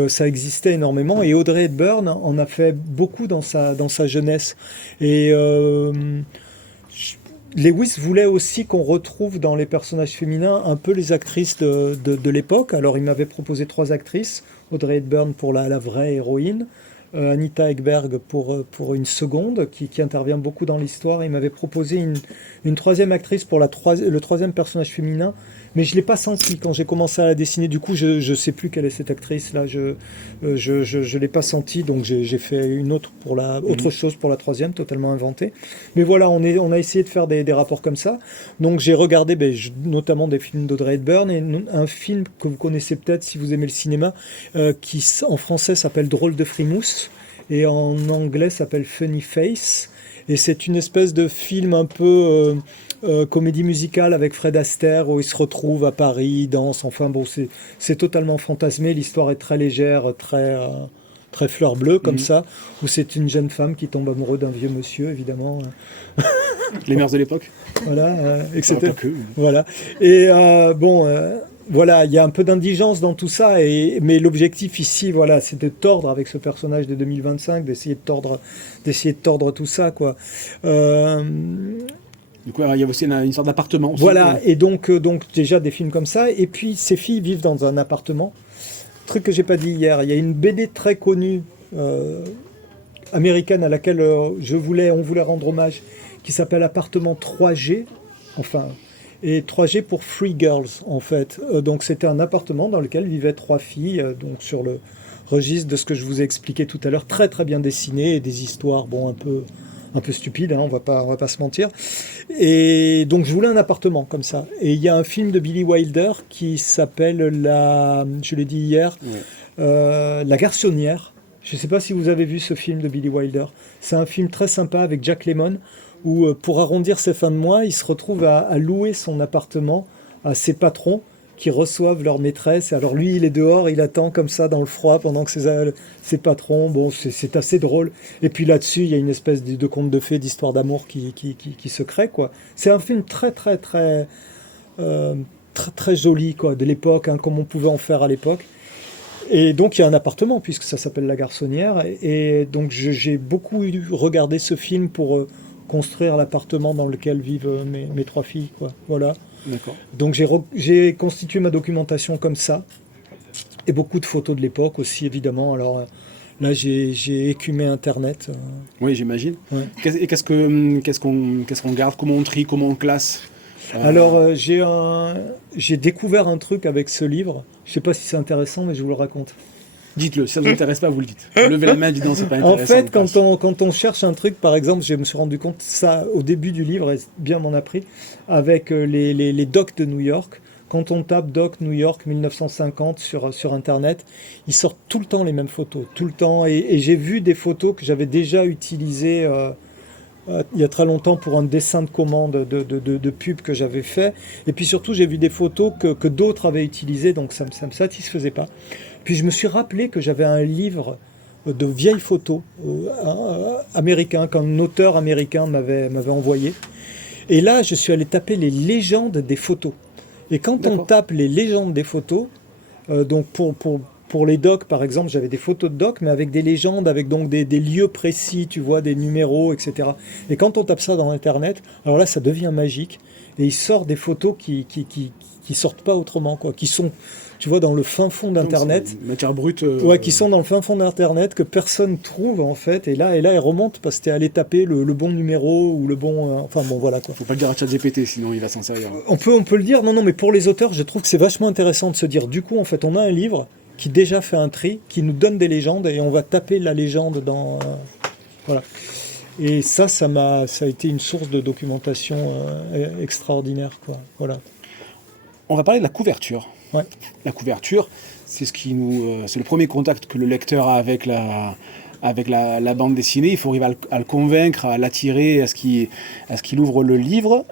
ça existait énormément. Et Audrey Hepburn en a fait beaucoup dans sa jeunesse. Et Lewis voulait aussi qu'on retrouve dans les personnages féminins un peu les actrices de l'époque. Alors il m'avait proposé 3 actrices. Audrey Hepburn pour la vraie héroïne. Anita Ekberg pour une seconde qui intervient beaucoup dans l'histoire. Il m'avait proposé une 3e actrice pour le 3e personnage féminin, mais je ne l'ai pas senti quand j'ai commencé à la dessiner. Du coup, je ne sais plus quelle est cette actrice-là. Je l'ai pas senti, donc j'ai fait une autre autre chose pour la 3e, totalement inventée. Mais voilà, on a essayé de faire des rapports comme ça. Donc j'ai regardé notamment des films d'Audrey Hepburn et un film que vous connaissez peut-être si vous aimez le cinéma, qui en français s'appelle Drôle de frimousse et en anglais s'appelle Funny Face. Et c'est une espèce de film un peu comédie musicale avec Fred Astaire où il se retrouve à Paris, danse. Enfin bon, c'est totalement fantasmé. L'histoire est très légère, très fleur bleue comme ça, où c'est une jeune femme qui tombe amoureuse d'un vieux monsieur, évidemment. Les mœurs de l'époque. Voilà, etc. Pas que. Voilà. Et voilà, il y a un peu d'indigence dans tout ça, mais l'objectif ici, voilà, c'est de tordre avec ce personnage de 2025, d'essayer de tordre tout ça, quoi. Du coup, il y a aussi une sorte d'appartement. Voilà, et donc déjà des films comme ça, et puis ces filles vivent dans un appartement. Truc que j'ai pas dit hier, il y a une BD très connue américaine à laquelle on voulait rendre hommage, qui s'appelle Appartement 3G, enfin. Et 3G pour Free Girls, en fait. Donc c'était un appartement dans lequel vivaient 3 filles, donc sur le registre de ce que je vous ai expliqué tout à l'heure, très très bien dessiné, et des histoires un peu stupides, hein, on va pas se mentir. Et donc je voulais un appartement comme ça. Et il y a un film de Billy Wilder qui s'appelle je l'ai dit hier, La Garçonnière. Je Je ne sais pas si vous avez vu ce film de Billy Wilder. C'est un film très sympa avec Jack Lemmon, où pour arrondir ses fins de mois, il se retrouve à louer son appartement à ses patrons qui reçoivent leur maîtresse. Alors lui, il est dehors, il attend comme ça dans le froid pendant que ses patrons... Bon, c'est assez drôle. Et puis là-dessus, il y a une espèce de conte de fées, d'histoire d'amour qui se crée, quoi. C'est un film très, très, très, très, très joli, quoi, de l'époque, hein, comme on pouvait en faire à l'époque. Et donc il y a un appartement, puisque ça s'appelle La Garçonnière. Et donc j'ai beaucoup regardé ce film pour construire l'appartement dans lequel vivent mes 3 filles, quoi. Voilà. D'accord. Donc j'ai constitué ma documentation comme ça, et beaucoup de photos de l'époque aussi, évidemment. Alors là, j'ai écumé Internet. Oui, j'imagine. Ouais. Et qu'est-ce qu'on garde, comment on trie, comment on classe Alors j'ai découvert un truc avec ce livre. Je ne sais pas si c'est intéressant, mais je vous le raconte. Dites-le, si ça ne vous intéresse pas, vous le dites. Levez la main, dites non, c'est pas intéressant. En fait, quand on cherche un truc, par exemple, je me suis rendu compte ça au début du livre, et bien m'en a pris, avec les docks de New York. Quand on tape doc New York 1950 sur Internet, ils sortent tout le temps les mêmes photos, tout le temps. Et j'ai vu des photos que j'avais déjà utilisées il y a très longtemps pour un dessin de commande de pub que j'avais fait. Et puis surtout, j'ai vu des photos que d'autres avaient utilisées, donc ça me satisfaisait pas. Puis je me suis rappelé que j'avais un livre de vieilles photos américain, qu'un auteur américain m'avait envoyé. Et là, je suis allé taper les légendes des photos. Et quand on tape les légendes des photos, donc pour les docs, par exemple, j'avais des photos de docs, mais avec des légendes, avec donc des lieux précis, tu vois, des numéros, etc. Et quand on tape ça dans Internet, alors là, ça devient magique. Et il sort des photos qui sortent pas autrement, quoi, qui sont, tu vois, dans le fin fond d'Internet. Matière brute. Ouais, qui sont dans le fin fond d'Internet, que personne trouve, en fait. Et là, elle remonte parce que t'es allé taper le bon numéro ou le bon... enfin, bon, voilà, quoi. Faut pas le dire à ChatGPT, sinon il va s'en servir. On peut le dire. Non, mais pour les auteurs, je trouve que c'est vachement intéressant de se dire, du coup, en fait, on a un livre qui déjà fait un tri, qui nous donne des légendes, et on va taper la légende dans... voilà. Et ça a été une source de documentation extraordinaire, quoi. Voilà. On va parler de la couverture. Ouais. La couverture, c'est c'est le premier contact que le lecteur a avec la bande dessinée. Il faut arriver à le convaincre, à l'attirer, à ce qu'il ouvre le livre.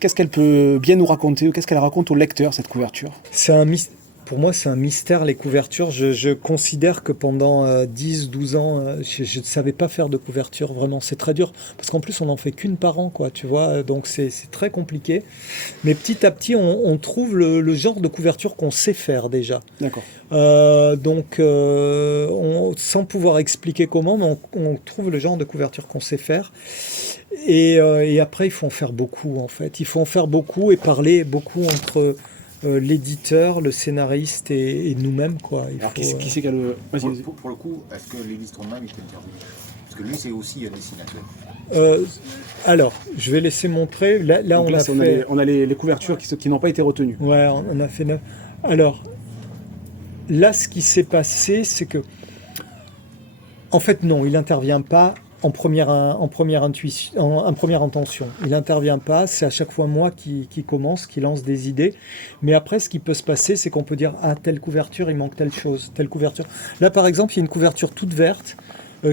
Qu'est-ce qu'elle peut bien nous raconter? Qu'est-ce qu'elle raconte au lecteur, cette couverture? Pour moi, c'est un mystère, les couvertures. Je considère que pendant 10-12 ans, je ne savais pas faire de couverture, vraiment. C'est très dur, parce qu'en plus, on n'en fait qu'une par an, quoi, tu vois. Donc, c'est très compliqué. Mais petit à petit, on trouve le genre de couverture qu'on sait faire, déjà. D'accord. Sans pouvoir expliquer comment, mais on trouve le genre de couverture qu'on sait faire. Et après, il faut en faire beaucoup, en fait. Il faut en faire beaucoup et parler beaucoup entre... l'éditeur, le scénariste et nous-mêmes, quoi. Alors, qui c'est qui a le... Vas-y. Pour le coup, est-ce que Lévi Stromberg est intervenu? Parce que lui, c'est aussi un dessinateur. Alors, je vais laisser montrer. Là, on a les couvertures qui n'ont pas été retenues. Ouais, on a fait 9. Alors, là, ce qui s'est passé, c'est que... En fait, non, il n'intervient pas en première intention. Il n'intervient pas, c'est à chaque fois moi qui commence, qui lance des idées. Mais après, ce qui peut se passer, c'est qu'on peut dire « Ah, telle couverture, il manque telle chose, telle couverture. » Là, par exemple, il y a une couverture toute verte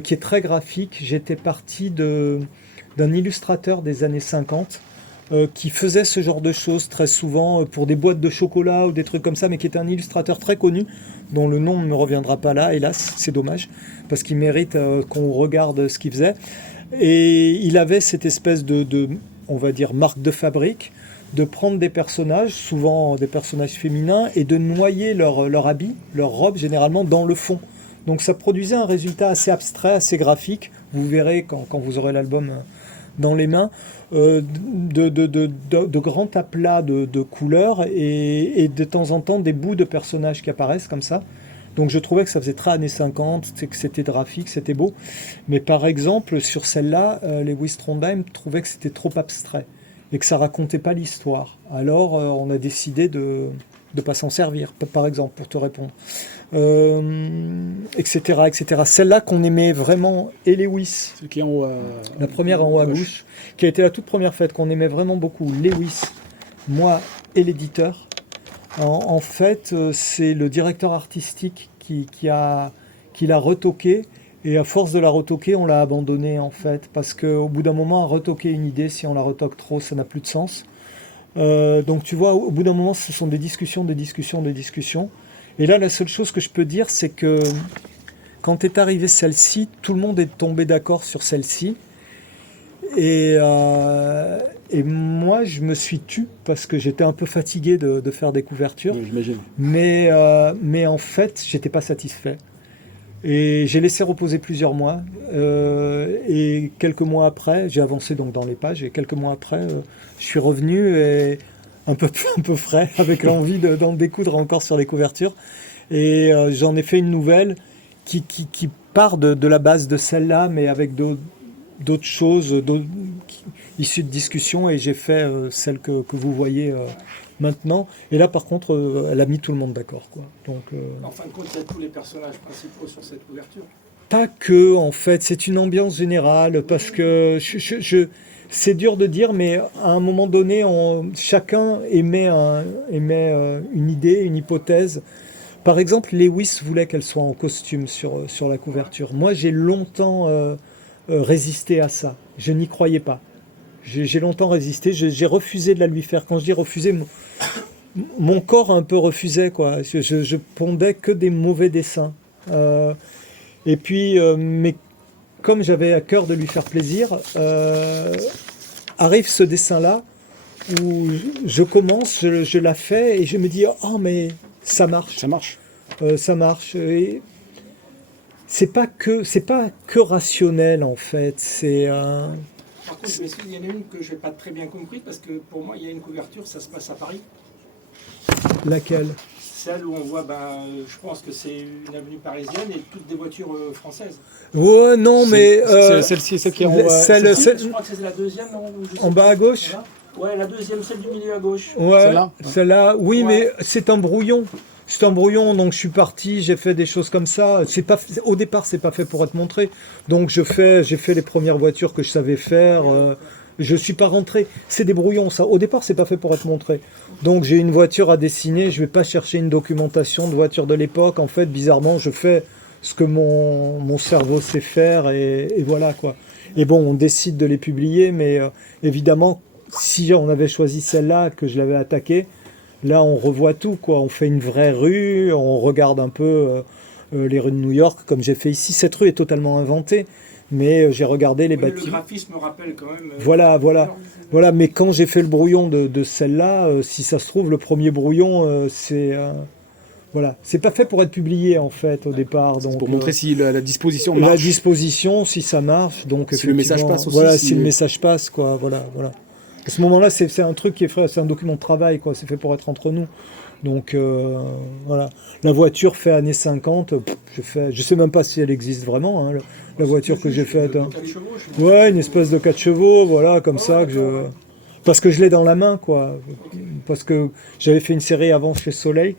qui est très graphique. J'étais parti d'un illustrateur des années 50 qui faisait ce genre de choses très souvent pour des boîtes de chocolat ou des trucs comme ça, mais qui était un illustrateur très connu, dont le nom ne me reviendra pas là, hélas, c'est dommage, parce qu'il mérite qu'on regarde ce qu'il faisait. Et il avait cette espèce de on va dire, marque de fabrique, de prendre des personnages, souvent des personnages féminins, et de noyer leur habit, leur robe, généralement, dans le fond. Donc ça produisait un résultat assez abstrait, assez graphique. Vous verrez quand vous aurez l'album dans les mains, de grands aplats de couleurs et de temps en temps des bouts de personnages qui apparaissent comme ça. Donc je trouvais que ça faisait très années 50, que c'était graphique, c'était beau. Mais par exemple, sur celle-là, Lewis Trondheim trouvait que c'était trop abstrait et que ça racontait pas l'histoire. Alors on a décidé de ne pas s'en servir, par exemple, pour te répondre. Etc., etc. Celle-là qu'on aimait vraiment, et Lewis, qui est en haut la première en haut à gauche, qui a été la toute première fête, qu'on aimait vraiment beaucoup, Lewis, moi et l'éditeur. En fait, c'est le directeur artistique qui a qu'il a retoquée. Et à force de la retoquer, on l'a abandonnée en fait. Parce qu'au bout d'un moment, à retoquer une idée, si on la retoque trop, ça n'a plus de sens. Donc tu vois, au bout d'un moment, ce sont des discussions, des discussions, des discussions. Et là, la seule chose que je peux dire, c'est que quand est arrivée celle-ci, tout le monde est tombé d'accord sur celle-ci. Et moi, je me suis tu parce que j'étais un peu fatigué de faire des couvertures. Oui, j'imagine. Mais en fait, j'étais pas satisfait. Et j'ai laissé reposer plusieurs mois. Et quelques mois après, j'ai avancé donc dans les pages. Et quelques mois après, je suis revenu et un peu frais, avec l'envie d'en découdre encore sur les couvertures. Et j'en ai fait une nouvelle qui part de la base de celle-là, mais avec d'autres choses issues de discussions. Et j'ai fait celle que vous voyez maintenant. Et là, par contre, elle a mis tout le monde d'accord, quoi. Donc, En fin de compte, il y a tous les personnages principaux sur cette couverture. pas que, en fait, c'est une ambiance générale, parce que c'est dur de dire, mais à un moment donné, chacun émet une idée, une hypothèse. Par exemple, Lewis voulait qu'elle soit en costume sur la couverture. Moi, j'ai longtemps résisté à ça. Je n'y croyais pas. J'ai longtemps résisté. J'ai refusé de la lui faire. Quand je dis refuser, mon corps un peu refusait, quoi. Je pondais que des mauvais dessins. Et puis, mais comme j'avais à cœur de lui faire plaisir, arrive ce dessin-là où je commence, je la fais et je me dis oh mais ça marche. Ça marche. Ça marche. Et c'est pas que rationnel en fait. C'est Par contre, messieurs, il y en a une que je n'ai pas très bien compris parce que pour moi, il y a une couverture, ça se passe à Paris. laquelle? Celle où on voit, je pense que c'est une avenue parisienne et toutes des voitures françaises. Ouais, non, mais Celle-ci, celle qui est en Je crois que c'est la deuxième, non, je sais en bas à gauche. pas. Ouais, la deuxième, celle du milieu à gauche. Ouais, Celle-là celle-là, oui, Ouais. mais c'est un brouillon. C'est un brouillon, donc je suis parti, j'ai fait des choses comme ça. Au départ, c'est pas fait pour être montré. Donc j'ai fait les premières voitures que je savais faire. Je suis pas rentré. C'est des brouillons, ça. Au départ, c'est pas fait pour être montré. Donc j'ai une voiture à dessiner. Je vais pas chercher une documentation de voiture de l'époque. En fait, bizarrement, je fais ce que mon cerveau sait faire et voilà quoi. Et bon, on décide de les publier, mais évidemment, si on avait choisi celle-là, que je l'avais attaquée, là on revoit tout quoi. On fait une vraie rue, on regarde un peu les rues de New York comme j'ai fait ici. Cette rue est totalement inventée, mais j'ai regardé les Oui, mais le bâtiments. graphisme me rappelle quand même. Voilà, mais quand j'ai fait le brouillon de celle-là, si ça se trouve, le premier brouillon, voilà, c'est pas fait pour être publié en fait au départ. Donc, Pour montrer si la disposition la marche. disposition, si ça marche, donc Si le message effectivement, passe aussi, voilà, si- si le message passe, quoi, voilà. À ce moment-là, c'est un truc qui est fait, c'est un document de travail, quoi, c'est fait pour être entre nous. Donc voilà, la voiture fait années 50, je sais même pas si elle existe vraiment, hein, la voiture que j'ai faite. Hein. 4 chevaux, je sais Ouais, une espèce de 4 chevaux, voilà, comme ça, parce que je l'ai dans la main, quoi. Parce que j'avais fait une série avant chez Soleil,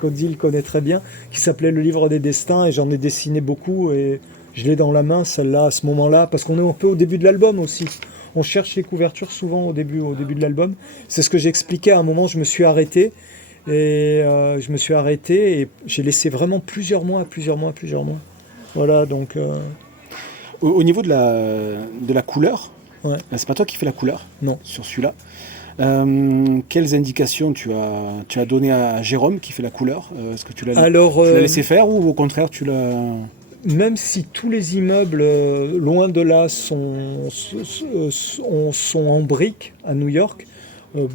qu'Odile connaît très bien, qui s'appelait Le Livre des Destins, et j'en ai dessiné beaucoup, et je l'ai dans la main, celle-là, à ce moment-là, parce qu'on est un peu au début de l'album aussi. On cherche les couvertures souvent au début de l'album. C'est ce que j'expliquais, à un moment, je me suis arrêté, et j'ai laissé vraiment plusieurs mois. Voilà, donc... Au niveau de la couleur, Ouais. c'est pas toi qui fais la couleur Non. sur celui-là. Quelles indications tu as donné à Jérôme qui fait la couleur? Est-ce que tu l'as laissé faire ou au contraire tu l'as... Même si tous les immeubles, loin de là, sont en briques à New York,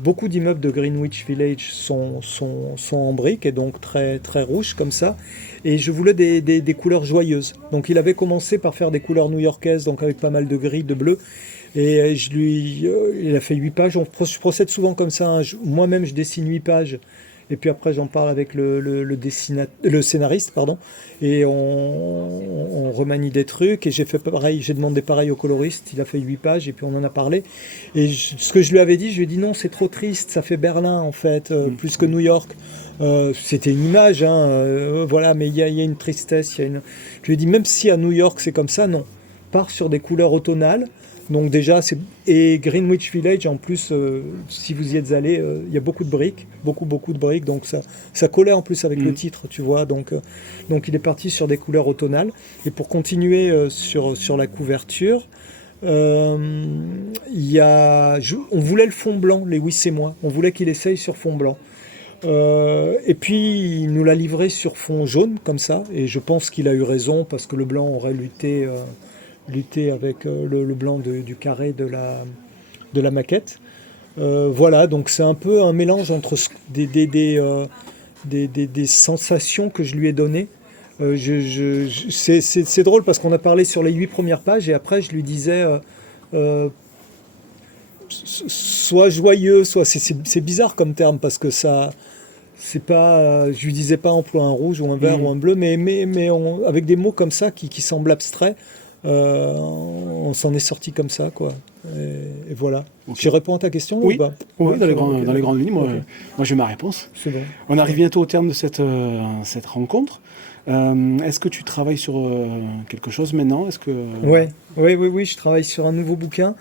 beaucoup d'immeubles de Greenwich Village sont en briques et donc très, très rouges comme ça. Et je voulais des couleurs joyeuses. Donc il avait commencé par faire des couleurs new-yorkaises, donc avec pas mal de gris, de bleu. Et il a fait 8 pages. Je procède souvent comme ça. Hein. Moi-même, je dessine 8 pages. Et puis après, j'en parle avec le scénariste, pardon. Et on remanie des trucs. Et j'ai fait pareil. J'ai demandé pareil au coloriste. Il a fait 8 pages. Et puis on en a parlé. Et ce que je lui avais dit, je lui ai dit non, c'est trop triste. Ça fait Berlin, en fait, plus que New York. C'était une image, hein, voilà. Mais il y a une tristesse. Je lui ai dit, même si à New York, c'est comme ça, non. Pars sur des couleurs automnales. Donc déjà, et Greenwich Village, en plus, si vous y êtes allé, il y a beaucoup de briques, beaucoup de briques, donc ça collait en plus avec le titre, tu vois. Donc il est parti sur des couleurs automnales. Et pour continuer sur la couverture, on voulait le fond blanc, Lewis et moi. On voulait qu'il essaye sur fond blanc. Et puis il nous l'a livré sur fond jaune, comme ça. Et je pense qu'il a eu raison, parce que le blanc aurait lutté avec le blanc du carré de la maquette. Voilà, donc c'est un peu un mélange entre des sensations que je lui ai données. C'est drôle parce qu'on a parlé sur les 8 premières pages et après je lui disais soit joyeux, soit c'est bizarre comme terme parce que ça c'est pas, je lui disais pas emploie un rouge ou un vert ou un bleu, mais avec des mots comme ça qui semblent abstraits. On s'en est sorti comme ça, quoi. Et voilà. Okay. Je réponds à ta question oui. ou pas? Oui, dans les grandes lignes, moi j'ai ma réponse. C'est bon. On arrive bientôt au terme de cette rencontre. Est-ce que tu travailles sur quelque chose maintenant? Oui, je travaille sur un nouveau bouquin.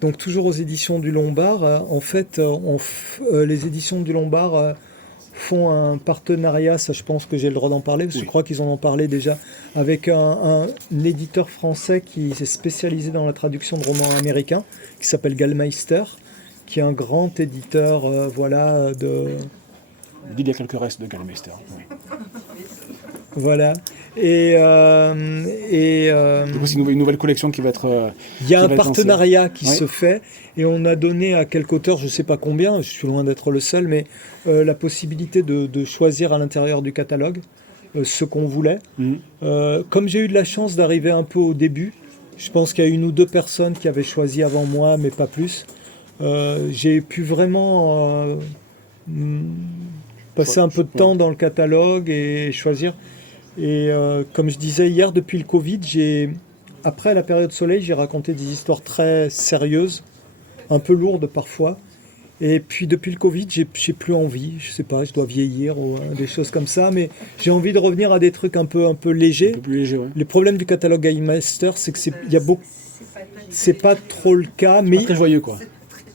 Donc toujours aux éditions du Lombard. En fait, les éditions du Lombard font un partenariat, ça je pense que j'ai le droit d'en parler, parce que je crois qu'ils en ont parlé déjà, avec un éditeur français qui s'est spécialisé dans la traduction de romans américains, qui s'appelle Gallmeister, qui est un grand éditeur, de... Il y a quelques restes de Gallmeister. Oui. Voilà. Du coup, c'est une nouvelle collection qui va être. Il y a un partenariat qui se fait et on a donné à quelques auteurs, je ne sais pas combien, je suis loin d'être le seul, mais la possibilité de choisir à l'intérieur du catalogue ce qu'on voulait. Comme j'ai eu de la chance d'arriver un peu au début, je pense qu'il y a 1 ou 2 personnes qui avaient choisi avant moi, mais pas plus. J'ai pu vraiment passer un peu de temps dans le catalogue et choisir. Et comme je disais hier, depuis le Covid, après la période soleil, j'ai raconté des histoires très sérieuses, un peu lourdes parfois. Et puis depuis le Covid, j'ai plus envie, je sais pas, je dois vieillir ou des choses comme ça, mais j'ai envie de revenir à des trucs un peu légers. Un peu plus léger, ouais. Les problèmes du catalogue Gallmeister, c'est que c'est pas trop le cas, mais pas très joyeux, quoi.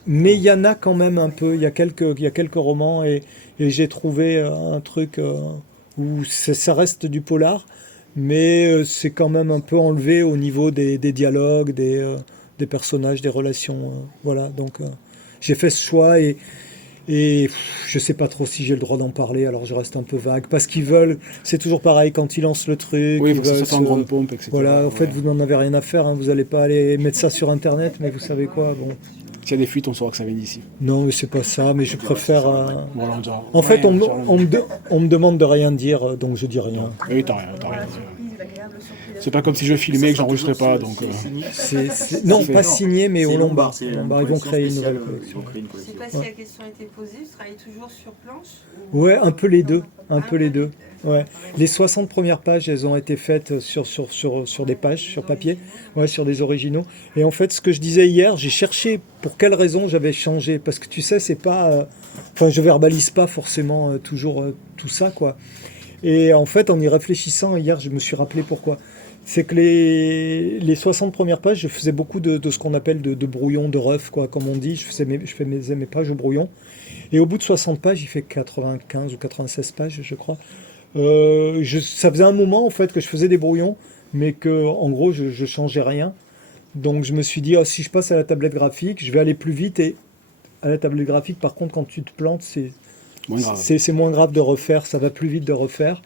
Mais il y en a quand même un peu. Il y a quelques romans et j'ai trouvé un truc où ça reste du polar, mais c'est quand même un peu enlevé au niveau des dialogues, des personnages, des relations. Voilà, donc j'ai fait ce choix et je sais pas trop si j'ai le droit d'en parler, alors je reste un peu vague. Parce qu'ils veulent, c'est toujours pareil, quand ils lancent le truc, oui, ils veulent ça fait en grande pompe, etc. Voilà, en fait, vous n'en avez rien à faire, vous n'allez pas aller mettre ça sur Internet, mais vous savez quoi, bon... S'il y a des fuites, on saura que ça vient d'ici. Non, mais c'est pas ça, mais je préfère... Voilà, en fait, on me demande de rien dire, donc je dis rien. Oui, t'as rien. C'est pas comme si je filmais et que j'enregistrais pas, donc... Non, pas signé, mais au Lombard. Ils vont créer une nouvelle collection. Je sais pas si la question a été posée, vous travaillez toujours sur planche Ouais, un peu les deux. Ouais. Les 60 premières pages, elles ont été faites sur des pages, sur papier, sur des originaux. Et en fait, ce que je disais hier, j'ai cherché pour quelle raison j'avais changé. Parce que tu sais, c'est pas... je verbalise pas forcément toujours tout ça, quoi. Et en fait, en y réfléchissant, hier, je me suis rappelé pourquoi. C'est que les 60 premières pages, je faisais beaucoup de ce qu'on appelle de brouillon, de rough, quoi, comme on dit. Je faisais mes pages au brouillon. Et au bout de 60 pages, il fait 95 ou 96 pages, je crois. Ça faisait un moment en fait que je faisais des brouillons, mais que en gros je changeais rien. Donc je me suis dit si je passe à la tablette graphique, je vais aller plus vite. Et à la tablette graphique, par contre, quand tu te plantes, c'est moins grave de refaire, ça va plus vite de refaire.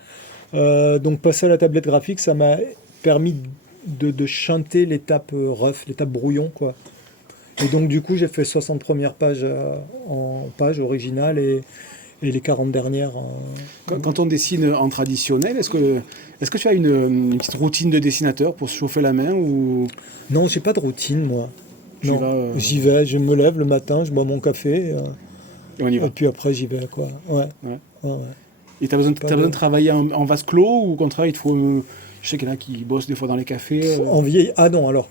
Donc passer à la tablette graphique, ça m'a permis de chanter l'étape rough, l'étape brouillon, quoi. Et donc du coup j'ai fait 60 premières pages en page originale et les 40 dernières. Quand on dessine en traditionnel, est-ce que tu as une petite routine de dessinateur pour se chauffer la main ou... Non, j'ai pas de routine, moi. J'y vais, je me lève le matin, je bois mon café. Et on y va. Et puis après, j'y vais, quoi. Ouais. Et tu as besoin de travailler en vase clos ou au contraire, il te faut... Je sais qu'il y en a qui bossent des fois dans les cafés. Ah non, alors...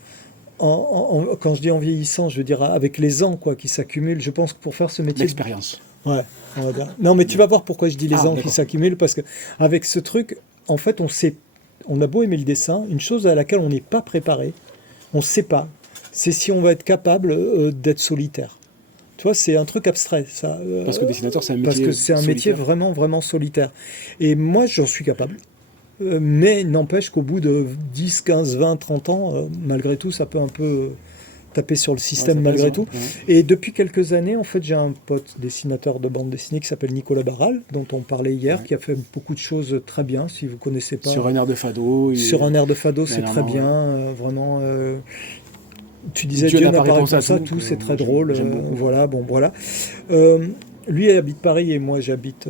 quand je dis en vieillissant, je veux dire avec les ans, quoi, qui s'accumulent. Je pense que pour faire ce métier... L'expérience. Ouais, on va dire. Non, mais tu vas voir pourquoi je dis les ans qui s'accumulent, parce que avec ce truc, en fait, on a beau aimer le dessin, une chose à laquelle on n'est pas préparé, on ne sait pas. c'est si on va être capable d'être solitaire. Tu vois, c'est un truc abstrait, ça. Parce que dessinateur, c'est un métier Parce que c'est un métier solitaire. vraiment, vraiment solitaire. Et moi, j'en suis capable. Mais n'empêche qu'au bout de 10, 15, 20, 30 ans, malgré tout, ça peut un peu taper sur le système Ouais, ça malgré pèse, tout. hein. Et depuis quelques années, en fait, j'ai un pote dessinateur de bande dessinée qui s'appelle Nicolas Barral, dont on parlait hier, Ouais. qui a fait beaucoup de choses très bien, si vous ne connaissez pas. Sur un air de fado. Sur un air de fado, c'est très énormément, bien, vraiment. Tu disais Dieu n'a pas réponse à tout, c'est très drôle. j'aime beaucoup. Voilà, bon, voilà. Euh, Lui il habite Paris et moi j'habite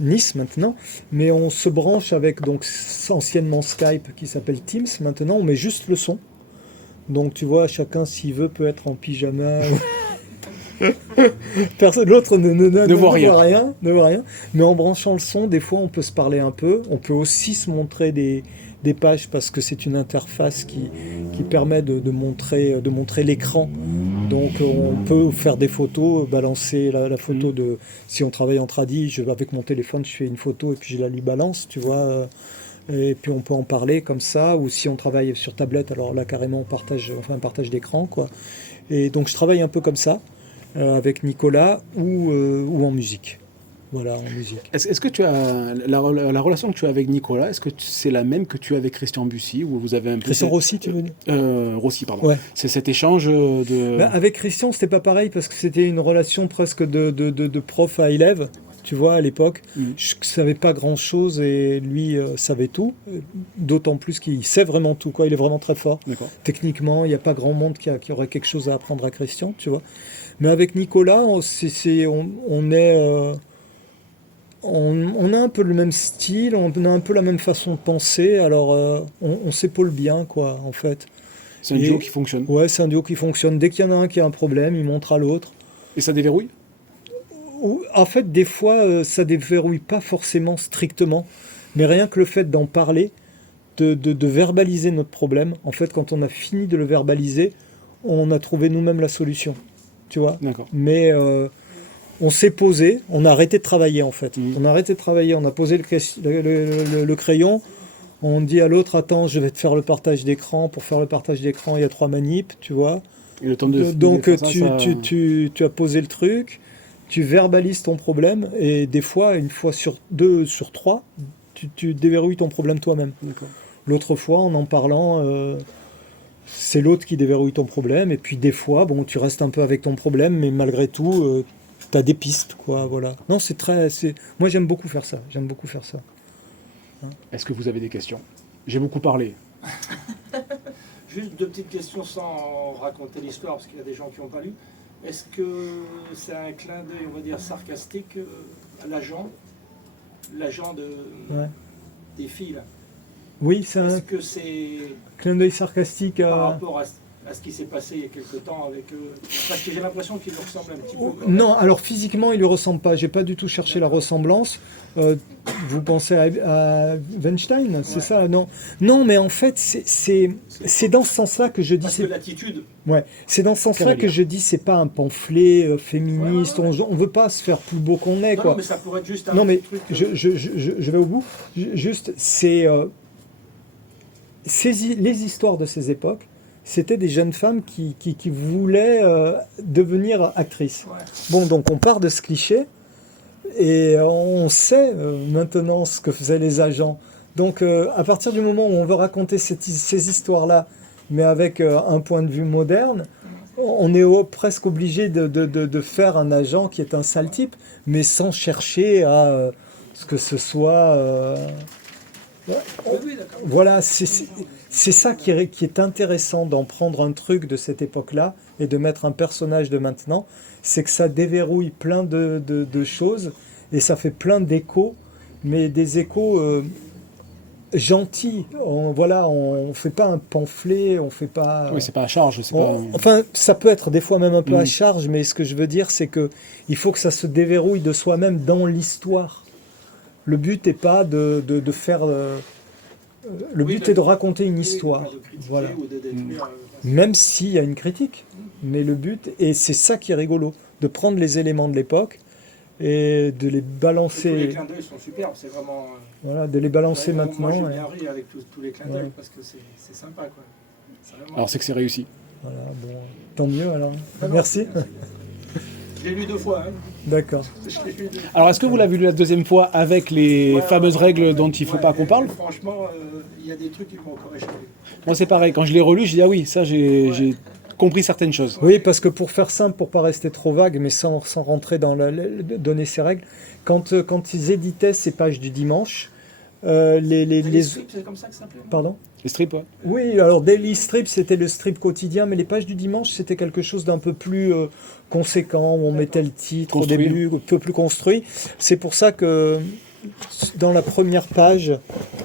Nice maintenant, mais on se branche avec donc anciennement Skype qui s'appelle Teams. Maintenant, on met juste le son. Donc tu vois, chacun s'il veut peut être en pyjama. Personne, l'autre ne voit ne voit rien. Mais en branchant le son, des fois on peut se parler un peu. On peut aussi se montrer des pages parce que c'est une interface qui permet de montrer l'écran. Donc on peut faire des photos, balancer la photo de... Si on travaille en tradi, avec mon téléphone, je fais une photo et puis je la lui balance, tu vois. Et puis on peut en parler comme ça. Ou si on travaille sur tablette, alors là carrément on fait un partage d'écran, quoi. Et donc je travaille un peu comme ça, avec Nicolas, ou en musique. Voilà, en musique. Est-ce que tu as la relation que tu as avec Nicolas, est-ce que c'est la même que tu as avec Christian Bussy, ou vous avez un peu Christian Rossi, tu veux dire? Rossi, pardon. Ouais. C'est cet échange de. Ben, avec Christian, c'était pas pareil parce que c'était une relation presque de prof à élève. Tu vois, à l'époque, je savais pas grand-chose et lui savait tout. D'autant plus qu'il sait vraiment tout, quoi. Il est vraiment très fort. D'accord. Techniquement, il n'y a pas grand monde qui aurait quelque chose à apprendre à Christian, tu vois. Mais avec Nicolas, on a un peu le même style, on a un peu la même façon de penser. Alors, on s'épaule bien, quoi, en fait. C'est un duo qui fonctionne. Ouais, c'est un duo qui fonctionne. Dès qu'il y en a un qui a un problème, il montre à l'autre. Et ça déverrouille? En fait, des fois, ça déverrouille pas forcément strictement, mais rien que le fait d'en parler, de verbaliser notre problème, en fait, quand on a fini de le verbaliser, on a trouvé nous-mêmes la solution, tu vois. D'accord. Mais on s'est posé, on a arrêté de travailler, en fait. On a arrêté de travailler, on a posé le crayon, on dit à l'autre, attends, je vais te faire le partage d'écran. Pour faire le partage d'écran, il y a 3 manips, tu vois. Et le temps de Donc, faire ça, ça- tu as posé le truc, tu verbalises ton problème, et des fois, une fois sur 2, sur 3, tu déverrouilles ton problème toi-même. D'accord. L'autre fois, en parlant, c'est l'autre qui déverrouille ton problème, et puis des fois, bon, tu restes un peu avec ton problème, mais malgré tout, tu as des pistes, quoi, voilà. Non, moi, j'aime beaucoup faire ça, Est-ce que vous avez des questions? J'ai beaucoup parlé. Juste deux petites questions sans raconter l'histoire, parce qu'il y a des gens qui n'ont pas lu. Est-ce que c'est un clin d'œil, on va dire, sarcastique à l'agent Ouais. des filles, là? Oui, c'est un Est-ce que c'est clin d'œil sarcastique par à... rapport à ce qui s'est passé il y a quelque temps avec eux? Parce que j'ai l'impression qu'il leur ressemble un petit peu. quand Non, alors physiquement, il lui ressemble pas. J'ai pas du tout cherché la ressemblance. Vous pensez à Weinstein, c'est ça? Non, non, mais en fait, c'est dans ce sens-là que je dis. Parce que l'attitude, Ouais, c'est dans ce sens-là Cavalier. que je dis. C'est pas un pamphlet féministe. Ouais. On veut pas se faire plus beau qu'on est, non, quoi. mais ça pourrait être juste un Non, mais petit truc. je vais au bout. Juste, les histoires de ces époques, c'était des jeunes femmes qui voulaient devenir actrices. Ouais. Bon, donc on part de ce cliché et on sait maintenant ce que faisaient les agents. Donc à partir du moment où on veut raconter ces histoires-là, mais avec un point de vue moderne, on est presque obligé de faire un agent qui est un sale type, mais sans chercher à ce que ce soit... Oui, d'accord. Voilà, c'est ça qui est intéressant d'en prendre un truc de cette époque-là et de mettre un personnage de maintenant, c'est que ça déverrouille plein de choses et ça fait plein d'échos, mais des échos gentils. On fait pas un pamphlet, on fait pas... Oui, c'est pas à charge. C'est pas... Enfin, ça peut être des fois même un peu à Mm. charge, mais ce que je veux dire, c'est que il faut que ça se déverrouille de soi-même dans l'histoire. Le but n'est pas de faire... le Oui, but est de raconter une histoire. Oui, pas de critiquer Voilà. ou de détruire, Même s'il y a une critique. Mais le but, et c'est ça qui est rigolo, de prendre les éléments de l'époque et de les tous les balancer, clins d'œil sont superbes, c'est vraiment... voilà, de les balancer Moi, maintenant. j'ai et- bien ri avec tous les clins d'œil Ouais. parce que c'est sympa, quoi. C'est vraiment- Alors c'est que c'est réussi. Voilà, bon, tant mieux alors. Ah non, Merci. Je l'ai lu 2 fois. Hein. D'accord. Je l'ai lu 2 fois. Alors, est-ce que vous l'avez lu la deuxième fois avec les fameuses règles dont il ne faut pas qu'on parle? Franchement, il y a des trucs qui m'ont encore échappé. Moi, c'est pareil. Quand je l'ai relu, j'ai dit, ah oui, ça, j'ai compris certaines choses. Oui, parce que pour faire simple, pour pas rester trop vague, mais sans rentrer dans donner ces règles, quand ils éditaient ces pages du dimanche, Les strips, c'est comme ça que ça s'appelait? Pardon? Les strips, ouais. Oui, alors Daily Strip, c'était le strip quotidien, mais les pages du dimanche, c'était quelque chose d'un peu plus conséquent, où on mettait le titre Construit. au début, un peu plus construit. C'est pour ça que dans la première page,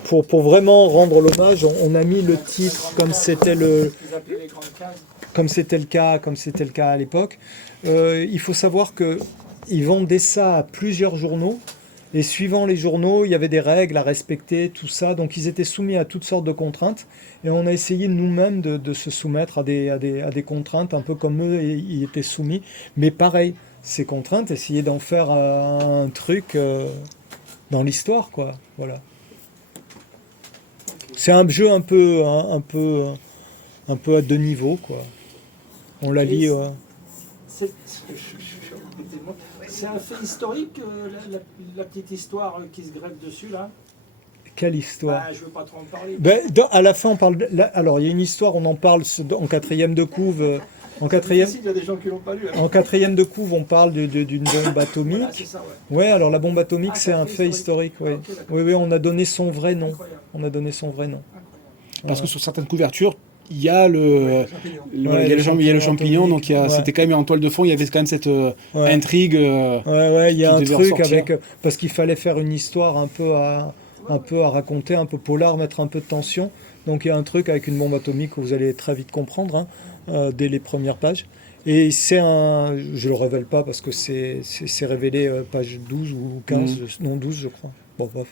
pour vraiment rendre l'hommage, on a mis le titre comme c'était Ils appelaient les grandes cases. comme c'était le cas à l'époque. Il faut savoir que ils vendaient ça à plusieurs journaux. Et suivant les journaux, il y avait des règles à respecter, tout ça. Donc ils étaient soumis à toutes sortes de contraintes. Et on a essayé nous-mêmes de se soumettre à des contraintes, un peu comme eux ils étaient soumis. Mais pareil, ces contraintes, essayer d'en faire un truc dans l'histoire, quoi. Voilà. C'est un jeu un peu à deux niveaux, quoi. On la lit. C'est un fait historique, la petite histoire qui se greffe dessus, là. Quelle histoire? Je veux pas trop en parler. Ben, à la fin, on parle. Alors, il y a une histoire, on en parle en quatrième de couve. En quatrième, Il y a des gens qui l'ont pas lu. Hein. en quatrième de couve, on parle d'une bombe atomique. Voilà, c'est ça, ouais. Ouais, alors la bombe atomique, Ah, c'est un fait historique. Ouais. Ok, d'accord. Oui, on a donné son vrai nom. Incroyable. On a donné son vrai nom. Incroyable. Parce que sur certaines couvertures, il y a il y a le le champignon, atomique, donc ouais. c'était quand même en toile de fond, il y avait quand même cette Ouais. intrigue. Ouais, il y a qui un devait truc ressortir. avec. Parce qu'il fallait faire une histoire un peu à raconter, un peu polar, mettre un peu de tension. Donc il y a un truc avec une bombe atomique que vous allez très vite comprendre dès les premières pages. Et c'est je le révèle pas parce que c'est révélé page 12 ou 15, non 12 je crois. Bon bref.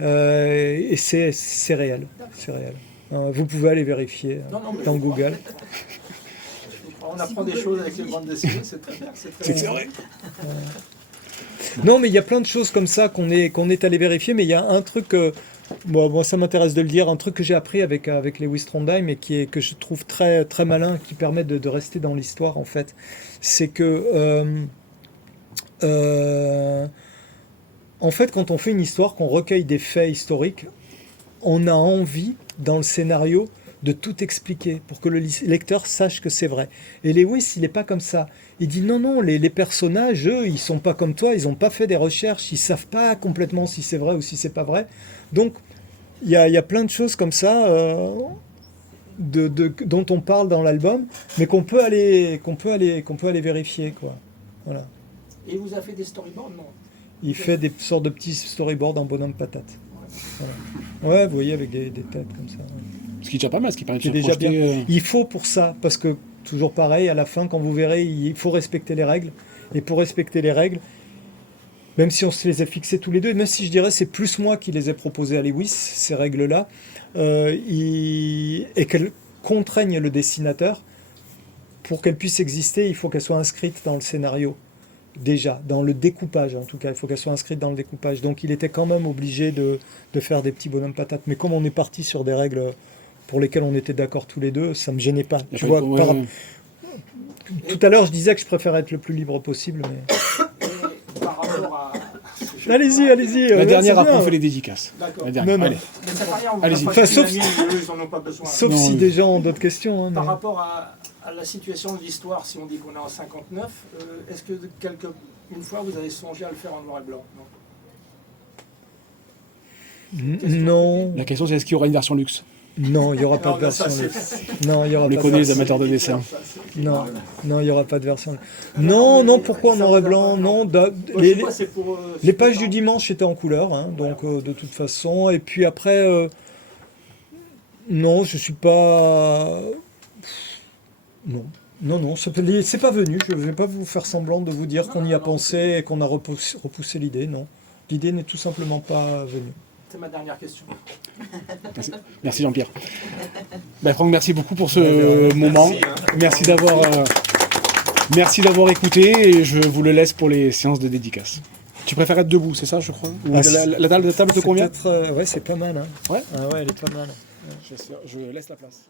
Et c'est réel, c'est réel. Vous pouvez aller vérifier Non, mais dans je crois. Google. On apprend des choses avec les bandes dessinées, c'est très bien. C'est vrai. Non mais il y a plein de choses comme ça qu'on est allé vérifier, mais il y a un truc moi ça m'intéresse de le dire, un truc que j'ai appris avec Lewis Trondheim et que je trouve très, très malin, qui permet de rester dans l'histoire en fait. C'est que en fait quand on fait une histoire, qu'on recueille des faits historiques, on a envie dans le scénario de tout expliquer pour que le lecteur sache que c'est vrai. Et Lewis, il n'est pas comme ça. Il dit non, les personnages, eux, ils sont pas comme toi, ils n'ont pas fait des recherches, ils savent pas complètement si c'est vrai ou si c'est pas vrai. Donc, il y a plein de choses comme ça dont on parle dans l'album, mais qu'on peut aller vérifier, quoi. Voilà. Et il vous a fait des storyboards, non? Il fait des sortes de petits storyboards en bonhomme patate. Voilà. Ouais, vous voyez, avec des têtes comme ça. Ouais. Ce qui est déjà pas mal, ce qui permet de C'est se déjà projeter, bien. Il faut pour ça, parce que toujours pareil, à la fin, quand vous verrez, il faut respecter les règles. Et pour respecter les règles, même si on se les a fixées tous les deux, et même si je dirais c'est plus moi qui les ai proposées à Lewis, ces règles-là, et qu'elles contraignent le dessinateur, pour qu'elles puissent exister, il faut qu'elles soient inscrites dans le scénario. Déjà, dans le découpage en tout cas, il faut qu'elle soit inscrite dans le découpage. Donc il était quand même obligé de faire des petits bonhommes patates. Mais comme on est parti sur des règles pour lesquelles on était d'accord tous les deux, ça ne me gênait pas. Tu vois, tout à l'heure je disais que je préférais être le plus libre possible. Mais... Par rapport à... Allez-y. La dernière, c'est après bien. on fait les dédicaces. D'accord. La dernière, Non. allez. Mais ça paraît, on Allez-y. va Enfin, pas sauf- les amis, eux, ils en ont pas besoin. Sauf Non, si oui. des gens ont d'autres questions. Par Mais... rapport à la situation de l'histoire, si on dit qu'on est en 59, est-ce que une fois vous avez songé à le faire en noir et blanc? Non. Non, La question c'est est-ce qu'il y aura une version luxe? non, il n'y aura pas Non, de mais ça, version. c'est- Non, il y aura On les pas connaît, de les version. amateurs de dessin. Non, il n'y aura pas de version. Non, pourquoi en noir et blanc? Non, Je sais pas, c'est pour, les pages du dimanche étaient en couleur, donc de toute façon. Et puis après, non, je suis pas. Non, c'est pas venu. Je ne vais pas vous faire semblant de vous dire qu'on y a pensé et qu'on a repoussé l'idée. Non, l'idée n'est tout simplement pas venue. C'est ma dernière question. Merci Jean-Pierre. Franck, merci beaucoup pour ce moment. Merci, Merci d'avoir écouté et je vous le laisse pour les séances de dédicace. Tu préfères être debout, c'est ça, je crois? Ou Ah, la table te C'est convient? peut-être, ouais, c'est pas mal. Ouais. Ah ouais, elle est pas mal. Je laisse la place.